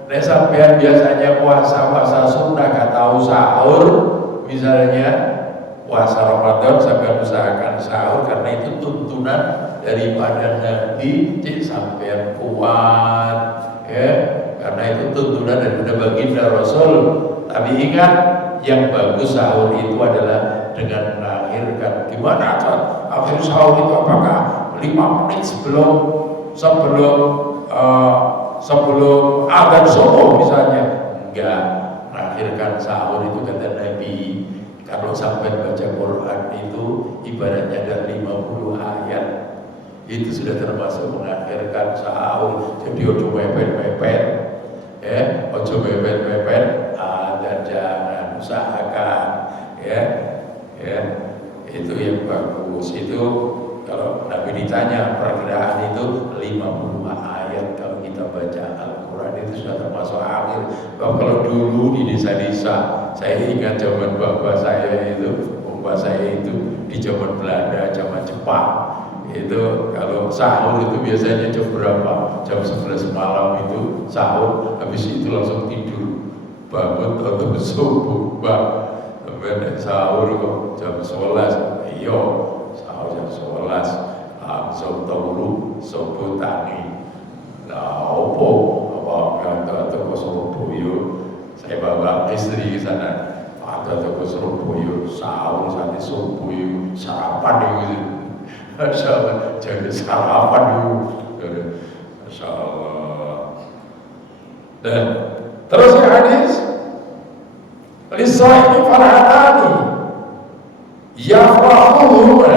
Nah, sampean biasanya puasa sunnah gak tahu sahur, misalnya, puasa Ramadan sampai usahakan sahur, karena itu tuntunan daripada Nabi. Sampai kuat ya, karena itu tuntunan daripada baginda Rasul. Tapi ingat, yang bagus sahur itu adalah dengan mengakhirkan. Gimana Tuhan? Akhir sahur itu apakah 5 menit sebelum adzan subuh misalnya? Enggak. Mengakhirkan sahur itu kata Nabi, kalau sampai baca Quran itu ibaratnya ada 50 ayat. Itu sudah termasuk mengakhirkan sahur. Jadi ojo mepet-mepet ya, ojo mepet-mepet, dan jangan usahakan ya itu yang bagus. Itu kalau Nabi ditanya perkiraan itu 50 ayat kalau kita baca Al-Quran itu sudah termasuk akhir. Kalau dulu di desa-desa, saya ingat zaman bapak saya itu di zaman Belanda, zaman Jepang itu kalau sahur itu biasanya jam berapa? Jam 11 malam itu sahur, habis itu langsung tidur, bangun atau subuh sampai sahur kok jam 11. Iyo sahur jam 11 langsung turu subuh tangi. Nah opo apa kata ke Surabaya, saya bawa istri ke sana, ada ke Surabaya sahur sampai subuh, sarapan itu. Masya Allah, jadi sarapan dulu. Masya Allah. Dan terus hadis lissaimi farhatani yafrahuhuma.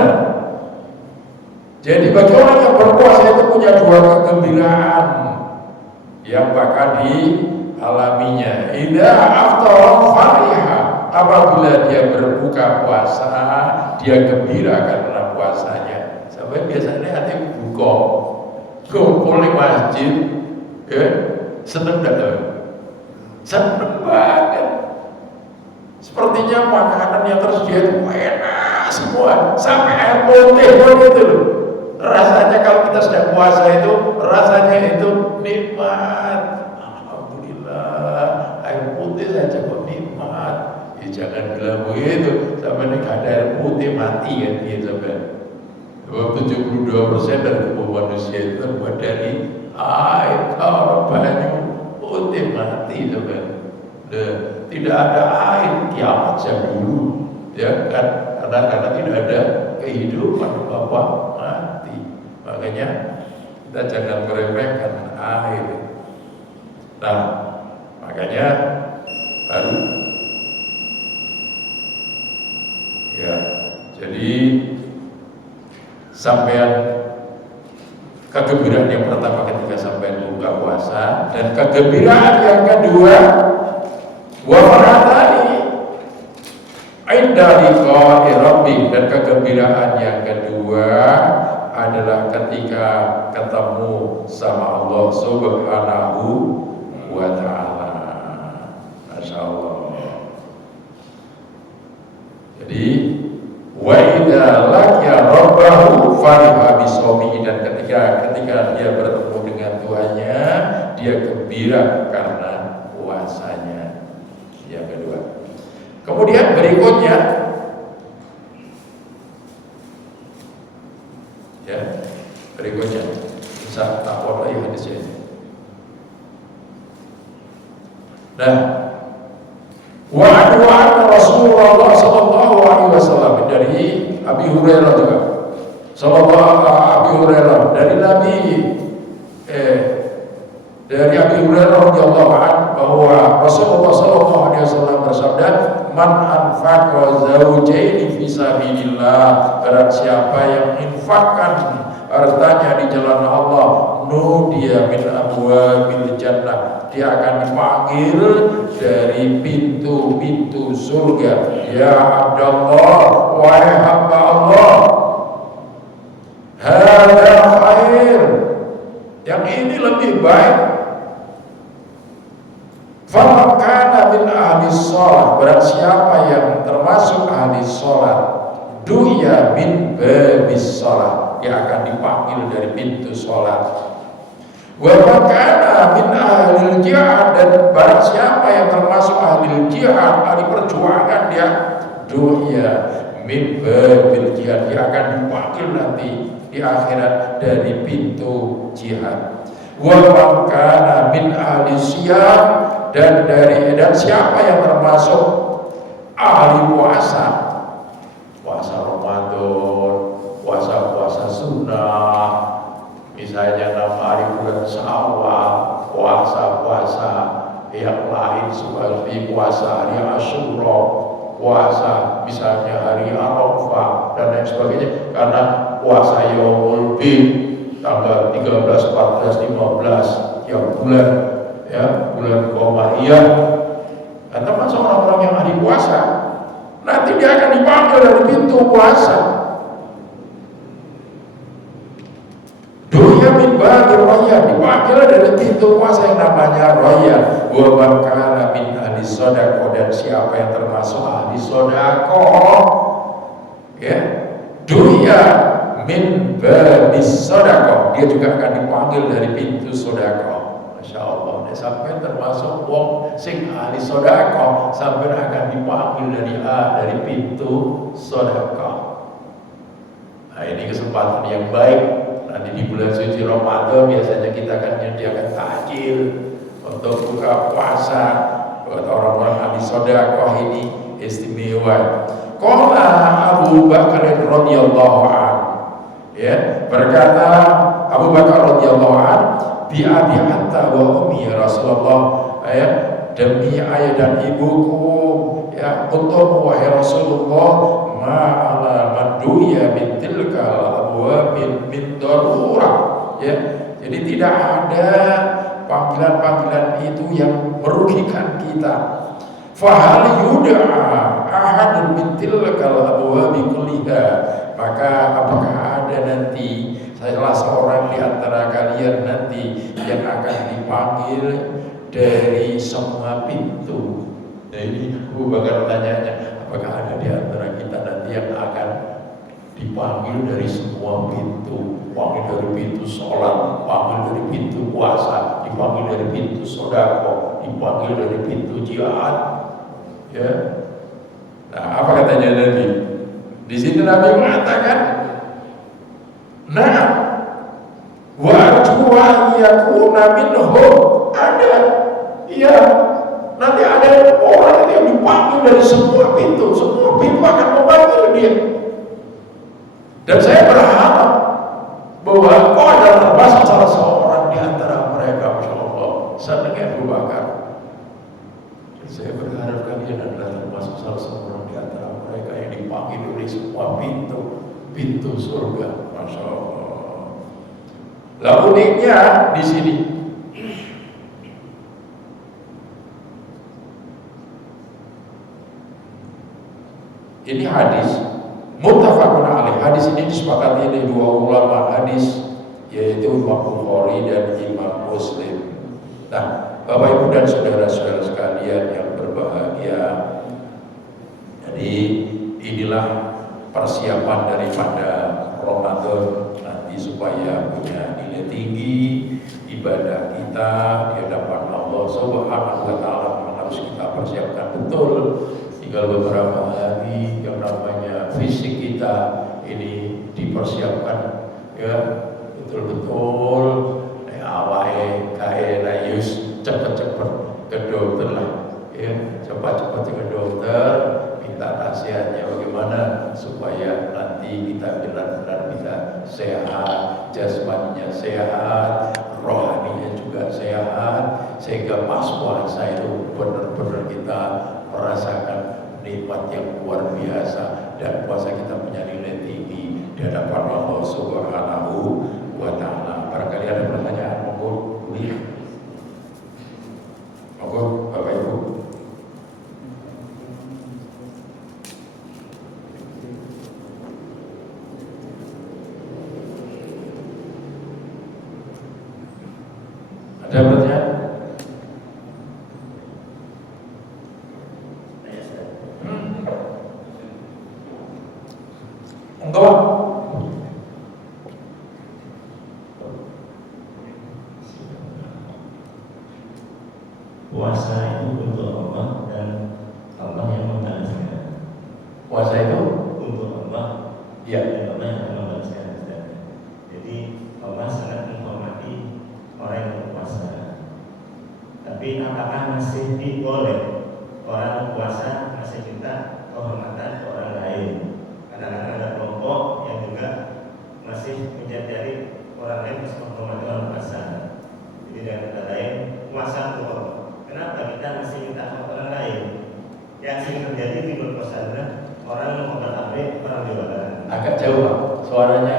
Jadi bagi orang yang berpuasa itu punya 2 kegembiraan yang bakal dialaminya. Idza aftara fariha, apabila dia berbuka puasa dia gembira karena puasanya. Sampai biasanya hati buka kumpul di masjid ya, seneng banget. Sepertinya makanan yang tersedia itu enak semua, sampai air putih pun itu loh. Rasanya kalau kita sedang puasa itu rasanya itu nikmat. Alhamdulillah, air putih saja kok nikmat. Ya jangan bilang begitu, sampai nih ada air putih mati kan dia sampai. 72% dari tubuh manusia itu terbuat dari air. Kalau banyak putih mati sampai. Tidak ada air kiamat jam dulu ya kan, karena tidak ada kehidupan, bapak mati. Makanya kita jangan meremehkan air. Nah makanya baru ya, jadi sampean kegembiraan yang pertama ketika sampean buka puasa, dan kegembiraan yang kedua wa farhatani inda liqa'i rabbi, dan kegembiraan yang kedua adalah ketika ketemu sama Allah Subhanahu wa ta'ala. Masya Allah. Jadi wa idza laqiya rabbahu fariha bisawmihi, dan ketika dia bertemu dengan Tuhannya dia gembira karena puasanya. Yang kedua. Kemudian berikutnya bisa tak boleh hadisnya. Nah, wa anna Rasulullah sallallahu alaihi wasallam, dari Abi Hurairah juga. Abi Hurairah dari Nabi dari Abi Hurairah radhiyallahu anhu bahwa Rasulullah sallallahu alaihi wasallam bersabda, man anfaqa zawjaini fi sabilillah, barang siapa yang infakkan hartanya di jalan Allah, nudiya min abwabil jannah, dia akan dipanggil dari pintu-pintu surga. Ya Abdallah, wahai hamba Allah, hadza khair, yang ini lebih baik. Faman kana min ahli sholat, barang siapa yang termasuk ahli sholat, du'ya min babis sholat, dia akan dipanggil dari pintu sholat. Wa man kana min ahli jihad, dan barang siapa yang termasuk ahli jihad, ahli perjuangan, dia du'ya min babil jihad, dia akan dipanggil nanti di akhirat dari pintu jihad. Wa man kana min ahli siyam, dan siapa yang termasuk ahli puasa, puasa Ramadan, puasa sunnah, misalnya 6 hari bulan Syawal, puasa yang lain seperti puasa hari Asyura, puasa misalnya hari Arafah dan lain sebagainya, karena puasa Yaumul Bid tanggal 13, 14, 15 yang bulan Qamariyah, atau masuk orang-orang yang ahli puasa, nanti dia akan dipanggil dari pintu puasa. Dunia min babil rayyan, dipanggil dari pintu puasa yang namanya rayyan. Wa man kana min ahli shadaqah, dan siapa yang termasuk ahli shadaqah, ya, dunia min babil shadaqah, dia juga akan dipanggil dari pintu shadaqah. Masya Allah, sampai termasuk wong sing ahli shadaqah, sampai akan dipanggil dari pintu shadaqah. Nah, ini kesempatan yang baik. Nanti di bulan suci Ramadan biasanya kita akan menyediakan takjil untuk buka puasa buat orang-orang ahli shadaqah, ini istimewa. Qala Abu Bakar radhiyallahu anhu, ya, berkata Abu Bakar radhiyallahu anhu, bi abi anta wa ummi ya Rasulullah, ya, demi ayah dan ibuku, ya, untuk wahai Rasulullah, ma'ala maduya min tilkal abwabil min darurah, ya, jadi tidak ada panggilan-panggilan itu yang merugikan kita. Fahal yud'a ahadun min tilkal abwabi kulliha, maka apakah ada nanti salah seorang di antara kalian nanti yang akan dipanggil dari semua pintu? Nah, ini Abu Bakar tanyanya, apakah ada di antara kita nanti yang akan dipanggil dari semua pintu? Panggil dari pintu sholat, panggil dari pintu puasa, dipanggil dari pintu sedekah, dipanggil dari pintu jihad, ya. Nah, apa katanya Nabi? Di sini Nabi mengatakan, nah, wa arju an yakuna minhum, ada, iya, nanti ada orang yang dipanggil dari semua pintu akan memanggil dia. Dan saya berharap bahwa kau adalah termasuk salah seorang di antara mereka, Masya Allah, senang Abu Bakar. Saya berharap kalian adalah termasuk salah seorang di antara mereka yang dipanggil oleh semua pintu surga, Masya Allah. Lah uniknya di sini, ini hadis muttafaqun alaih. Hadis ini disepakati oleh dua ulama hadis, yaitu Imam Bukhari dan Imam Muslim. Nah, Bapak Ibu dan saudara-saudara sekalian yang berbahagia, jadi inilah persiapan daripada Ramadan nanti supaya punya nilai tinggi ibadah kita di hadapan Allah Subhanahu wa taala. Memang harus kita persiapkan betul. Tinggal beberapa hari yang namanya fisik kita ini dipersiapkan, ya, betul-betul. Awake kae layus cepet-cepet ke dokter lah, ya, cepat-cepat ke dokter, minta nasihatnya bagaimana supaya nanti kita benar-benar bisa sehat, jasmaninya sehat, rohaninya juga sehat, sehingga pas puasa itu benar-benar kita merasakan nikmat yang luar biasa dan puasa kita punya nilai tinggi di hadapan Allah Subhanahu wa taala. Barangkali ada pertanyaan, monggo kuliah. Monggo Bapak Ibu. Ada pertanyaan? Enggak. Puasa itu untuk Allah dan Allah yang mengatakan. Puasa itu untuk Allah. Ya. Dan Allah yang akan membalaskan. Jadi Allah sangat menghormati orang yang berpuasa. Tapi apakah masih boleh orang puasa masih minta kehormatan ke orang lain? Kadang-kadang ada kelompok yang juga masih mencari orang lain untuk menghormati orang puasa. Jadi dengan kata lain, puasa itu Allah. Kenapa kita masih minta ke orang lain? Yang sering terjadi di bulan puasa adalah orang menghormati orang jualan. Agak jauh Pak, suaranya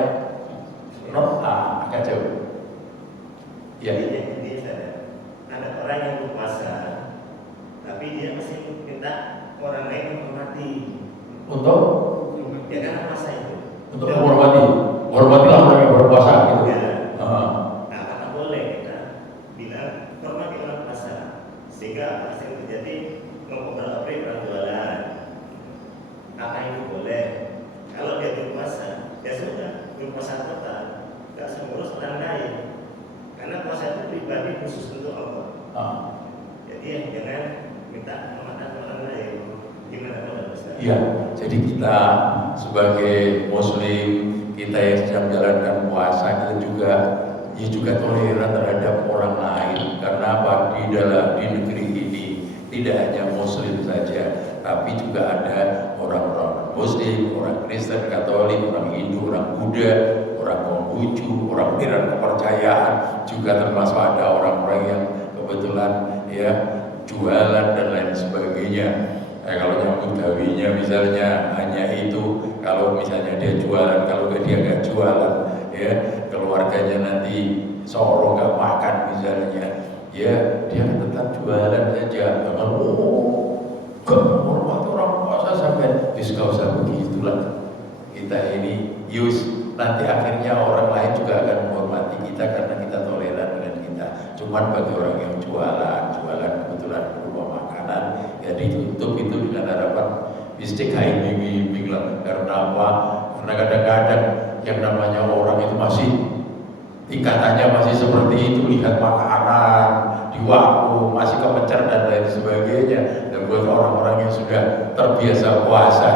agak jauh. Ya. Jadi ada orang yang berpuasa, tapi dia masih minta orang lain menghormati. Untuk? Ya karena puasa itu. Untuk menghormati, hormatilah orang yang berpuasa gitu. Ya. Nah, karena boleh kita bilang hormati orang puasa, sehingga apa yang terjadi mempengaruhi orang jualan. Apa itu boleh? Kalau dia berpuasa, ya sudah berpuasa total, tidak mengurus orang lain. Karena puasa itu pribadi khusus untuk Allah. Jadi jangan minta kehormatan orang lain. Gimana kalau Ustaz? Iya, jadi kita sebagai Muslim, kita yang sedang menjalankan puasa, kita juga toleran terhadap orang lain. Karena apa? Di negeri ini tidak hanya Muslim saja, tapi juga ada orang-orang Muslim, orang Kristen, Katolik, orang Hindu, orang Buddha, orang Konghucu, orang aliran kepercayaan, juga termasuk ada orang-orang yang kebetulan ya jualan dan lain sebagainya. Kalau nyambut gawinya misalnya hanya itu, kalau misalnya dia jualan, kalau dia nggak jualan, ya keluarganya nanti soro nggak makan misalnya, ya dia tetap jualan saja. Hormat orang puasa sampai gak usah begitulah. Kita ini nanti akhirnya orang lain juga akan menghormati kita karena kita toleran dengan kita. Cuman bagi orang yang jualan kebetulan berupa makanan, ya ditutup itu dengan harapan mistik bimbing lah. Karena apa? Karena kadang-kadang yang namanya orang itu masih tingkatannya masih seperti itu, lihat makanan di waktu masih kepencar dan lain sebagainya. Dan buat orang-orang yang sudah terbiasa puasa,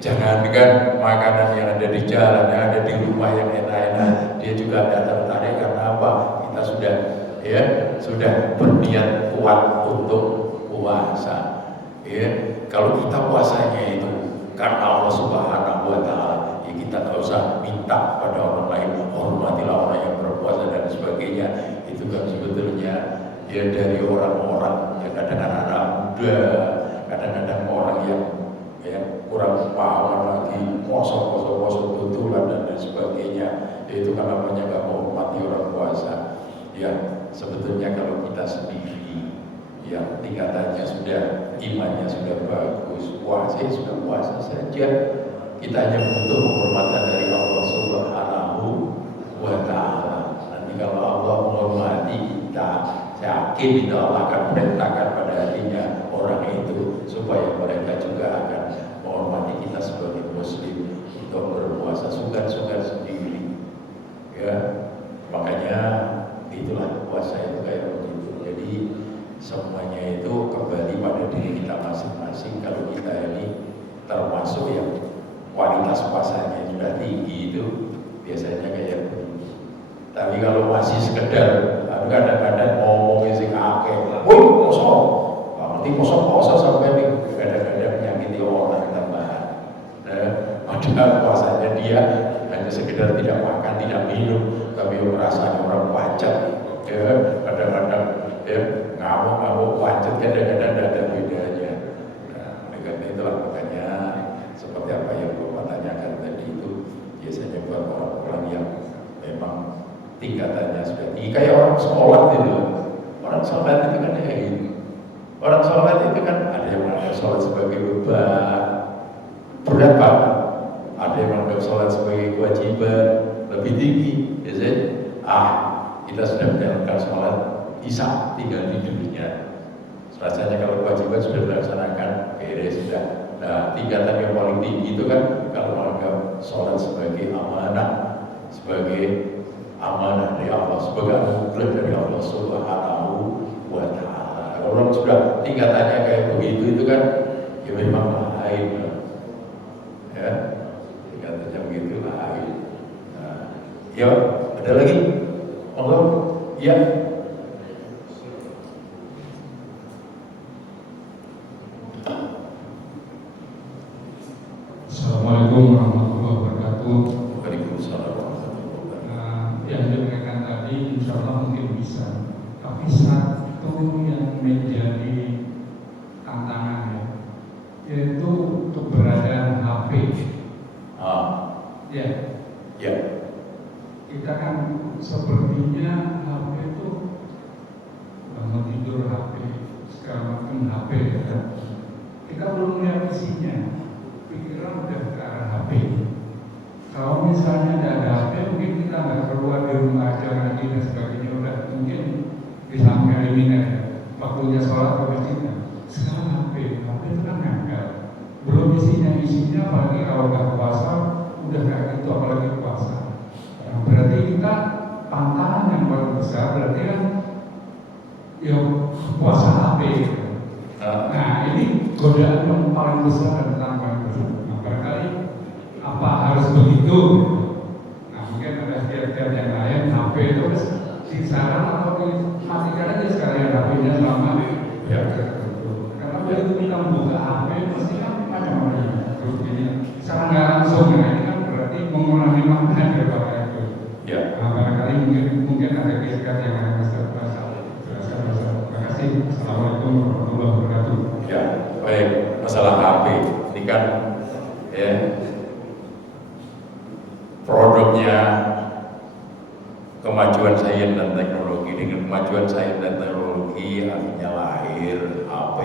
jangankan makanan yang ada di jalan, yang ada di rumah yang enak-enak, dia juga ada tertarik. Karena apa? Kita sudah berniat kuat untuk puasa. Kalau kita puasanya itu karena Allah Subhanahu wa Ta'ala, ya kita nggak usah minta pada orang lain, hormatilah orang yang berpuasa dan sebagainya. Itu kan sebetulnya ya dari orang-orang yang kadang-kadang anak muda, kadang-kadang orang yang kurang paham lagi, poso betulan dan lain sebagainya. Itu kan namanya nggak menghormati orang puasa. Ya sebetulnya kalau kita sendiri yang tingkatannya sudah, imannya sudah bagus, sudah puasa saja, kita hanya butuh penghormatan dari Allah Subhanahu wa Ta'ala. Nanti kalau Allah menghormati kita, saya yakin Allah akan perintahkan pada hatinya orang itu supaya mereka juga akan menghormati kita sebagai Muslim untuk berpuasa sukan-sukan sendiri. Ya, makanya itulah puasa itu kayak begitu. Jadi semuanya itu kembali pada diri kita masing-masing. Kalau kita ini termasuk yang kualitas puasanya sudah tinggi, itu biasanya kayak begitu. Tapi kalau masih sekedar kadang-kadang ngomongnya sing akeh, woi poso, nanti poso sampai nih kadang-kadang menyakiti orang tambahan. Padahal puasanya dia hanya sekedar tidak makan, tidak minum, tapi rasanya orang pacet. Kadang-kadang ngamuk pacet, kadang-kadang tidak ada bedanya. Dengan itulah makanya seperti apa yang Bapak tanyakan tadi itu biasanya buat orang-orang yang memang tingkatannya sudah tinggi, kayak orang sholat itu. Orang sholat itu kan orang sholat itu kan ada yang menganggap sholat sebagai beban berat banget, ada yang menganggap sholat sebagai kewajiban lebih tinggi. Biasanya kita sudah menjalankan sholat Isya, tinggal tidurnya. Rasanya kalau kewajiban sudah dilaksanakan, sudah. Nah, tingkatan yang paling tinggi itu kan kalau menganggap sholat sebagai amanah, dari Allah, sebagai anugerah dari Allah Subhanahu wa Ta'ala. Orang sudah tingkatannya kayak begitu itu kan ya memang lain. Ya, ada lagi? Monggo. Ya. Assalamualaikum warahmatullahi wabarakatuh. Waalaikumsalam warahmatullahi wabarakatuh. Yang diberikan tadi insya Allah mungkin bisa. Tapi satu yang menjadi tantangan yaitu keberadaan HP. Ya. Ya. Kita kan sepertinya HP itu bangun tidur HP, segala macam HP ya. Kita belum lihat isinya. Pikiran udah ke arah HP. Kalau misalnya tidak ada HP, mungkin kita nggak keluar di rumah aja ngaji dan sebagainya. Udah mungkin disampaikan ini waktunya sholat ke masjid. Sekarang HP itu kan ngangkat. Belum isinya apalagi kalau nggak puasa, udah kayak gitu apalagi puasa. Nah, berarti kita tantangan yang paling besar berarti kan ya puasa HP. Nah ini godaan yang paling besar dan tantangan besar. Nah, barangkali apa harus begitu? Nah mungkin ada tiap-tiap yang lain HP itu disaran atau dimatikan aja sekalian HP-nya selama ya. Karena begitu kita membuka HP pasti kan macam-macam. Terus ini secara nggak langsung ya ini kan berarti mengurangi makna daripada itu. Ya. Nah barangkali mungkin ada kisah yang lain Terima kasih. Assalamualaikum warahmatullahi wabarakatuh. Ya, baik. Masalah HP ini kan ya produknya kemajuan sains dan teknologi. Dengan kemajuan sains dan teknologi akhirnya lahir HP,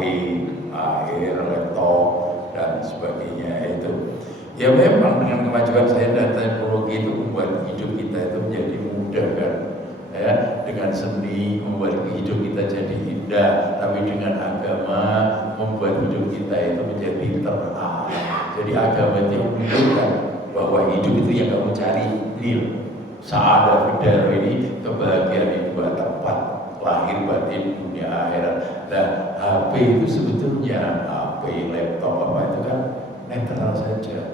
lahir laptop dan sebagainya itu. Ya memang dengan kemajuan sains dan teknologi itu membuat hidup kita itu menjadi mudah kan. Ya, dengan seni membuat hidup kita jadi indah, tapi dengan agama membuat hidup kita itu menjadi terang. Jadi agama itu menunjukkan bahwa hidup itu yang kamu cari nil. Sa'adah fidar ini kebahagiaan di dua tempat, lahir batin dunia akhirat. Dan HP itu sebetulnya HP, laptop apa itu kan netral saja,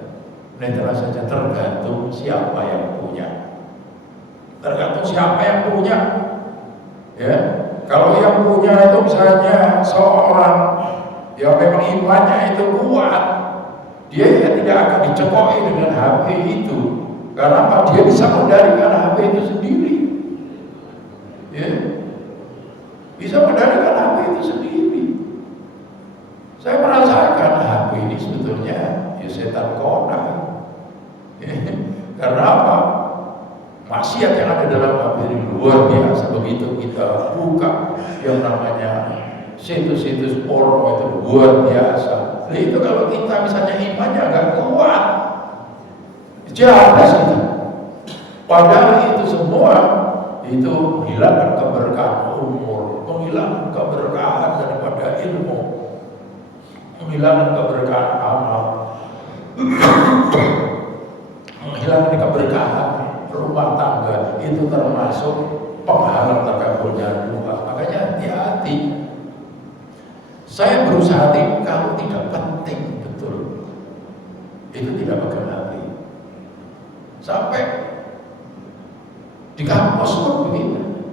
tergantung siapa yang punya. Tergantung siapa yang punya. Ya, kalau yang punya itu misalnya seorang yang memang imannya itu kuat, dia ya tidak akan dicekoki dengan HP itu. Karena apa? Dia bisa mengendalikan HP itu sendiri. Ya, bisa mengendalikan HP itu sendiri. Saya merasakan HP ini sebetulnya ya setan konak. Ya, karena apa? Maksiat yang ada dalam HP ini luar biasa. Begitu kita buka yang namanya situs-situs porno itu luar biasa. Nah, itu kalau kita misalnya imannya agak kuat, jahat kita. Padahal itu semua itu menghilangkan keberkahan umur, menghilangkan keberkahan daripada ilmu, menghilangkan keberkahan amal, menghilangkan keberkahan rumah tangga. Itu termasuk penghalang terkabulnya doa. Makanya hati-hati. Saya berusaha kalau tidak penting betul itu tidak pakai HP. Sampai di kampus pun begitu.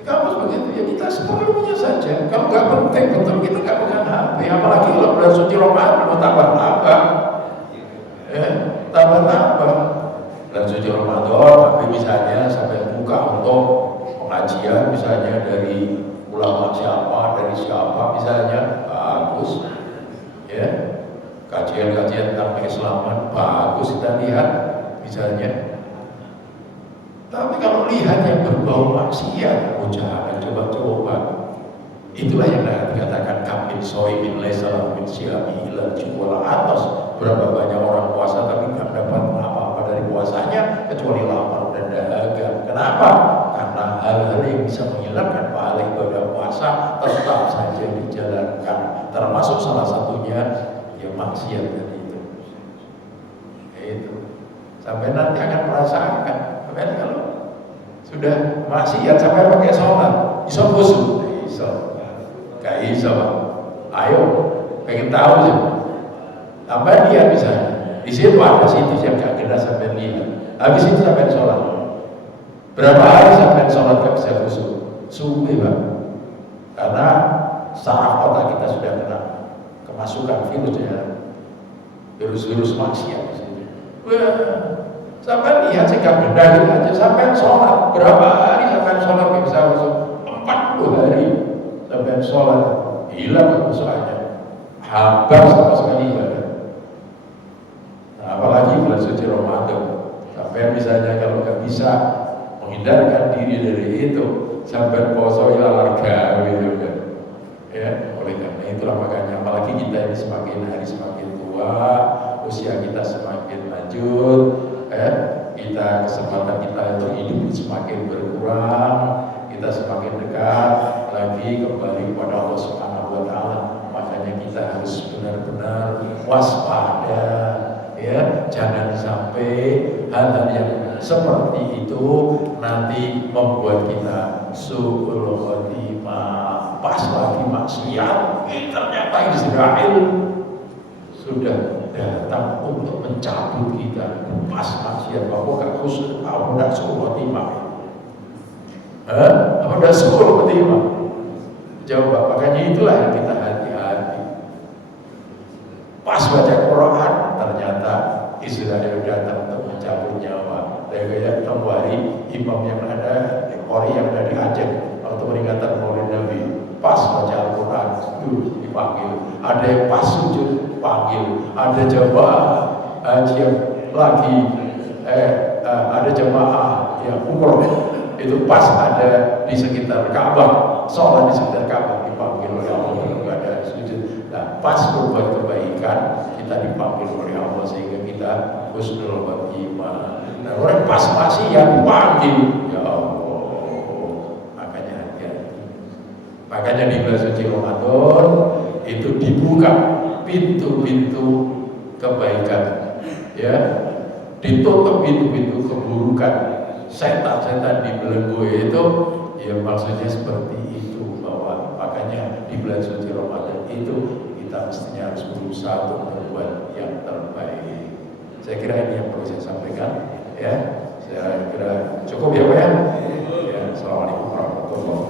Di kampus begitu ya kita seperlunya saja. Kalau nggak penting betul kita nggak pegang HP. Apalagi kalau bulan suci Ramadan mau tambah-tambah, ya, tambah-tambah. Dan suci Ramadan, tapi misalnya sampai buka untuk pengajian misalnya dari ulama siapa, dari siapa misalnya, bagus. Ya, kajian-kajian tentang keislaman bagus kita lihat misalnya. Tapi kalau lihat yang berbau maksiat, jangan coba-coba. Itulah yang dikatakan kamin soimin lesalah min syami ilal juwala atas. Berapa banyak orang puasa tapi tidak dapat apa-apa dari puasanya kecuali lapar dan dahaga. Kenapa? Karena hal-hal yang bisa menghilangkan pahala ibadah puasa tetap saja dijalankan. Termasuk salah satunya ya maksiat tadi itu. Itu sampai nanti akan merasakan. Sampai kalau sudah maksiat sampai pakai sholat, iso khusyuk, iso. Gak iso, ayo, pengen tahu sih. Tambah dia misalnya, Di situ ada situs yang gak kena sampai lihat. Habis itu sampai sholat. Berapa hari sampai sholat gak bisa khusyuk? Subuh Pak. Karena saraf otak kita sudah kena kemasukan virus ya. Virus-virus maksiat di sini. Wah, sampai lihat sikap benda gitu aja sampai sholat. Berapa hari sampai sholat gak bisa khusyuk? 40 hari sampai sholat. Hilang kehusukannya. Hampir sama sekali ibadah. Nah, apalagi bulan suci Ramadan. Sampai misalnya kalau nggak bisa menghindarkan diri dari itu, sampai poso ilalar gawe gitu kan. Ya, oleh karena itulah makanya apalagi kita ini semakin hari semakin tua, usia kita semakin lanjut, kita kesempatan kita untuk hidup semakin berkurang, kita semakin dekat lagi kembali kepada Allah Subhanahu wa taala. Makanya kita harus benar-benar waspada, ya, jangan sampai hal-hal yang seperti itu nanti membuat kita su'ul khotimah. Pas lagi maksiat, ternyata Israel sudah datang untuk mencabut kita. Pas maksiat, apa gak khusus, apa gak su'ul khotimah? Apa gak su'ul khotimah? Coba, makanya itulah yang kita hati-hati. Pas baca Quran, ternyata Israel datang untuk mencabut nyawa. Kayak temwari imam yang ada, Qori yang ada di Aceh, waktu peringatan Maulid Nabi. Pas baca Al-Quran, itu dipanggil. Ada yang pas sujud, panggil. Ada jemaah haji yang lagi, ada jemaah yang umroh. Itu pas ada di sekitar Ka'bah, sholat di sekitar Ka'bah, dipanggil oleh Allah kepada sujud. Nah, pas berbuat kebaikan, kita dipanggil oleh Allah sehingga kita husnul khotimah. Nah, orang pas maksiat dipanggil, ya Allah. Makanya hati-hati. Makanya di bulan suci Ramadan itu dibuka pintu-pintu kebaikan, ya, ditutup pintu-pintu keburukan. Setan-setan dibelenggu itu, ya maksudnya seperti itu, bahwa makanya di bulan suci Ramadan itu kita mestinya harus berusaha untuk berbuat yang terbaik. Saya kira ini yang perlu saya sampaikan, ya. Saya kira cukup ya Pak ya. Ya, assalamualaikum warahmatullahi wabarakatuh.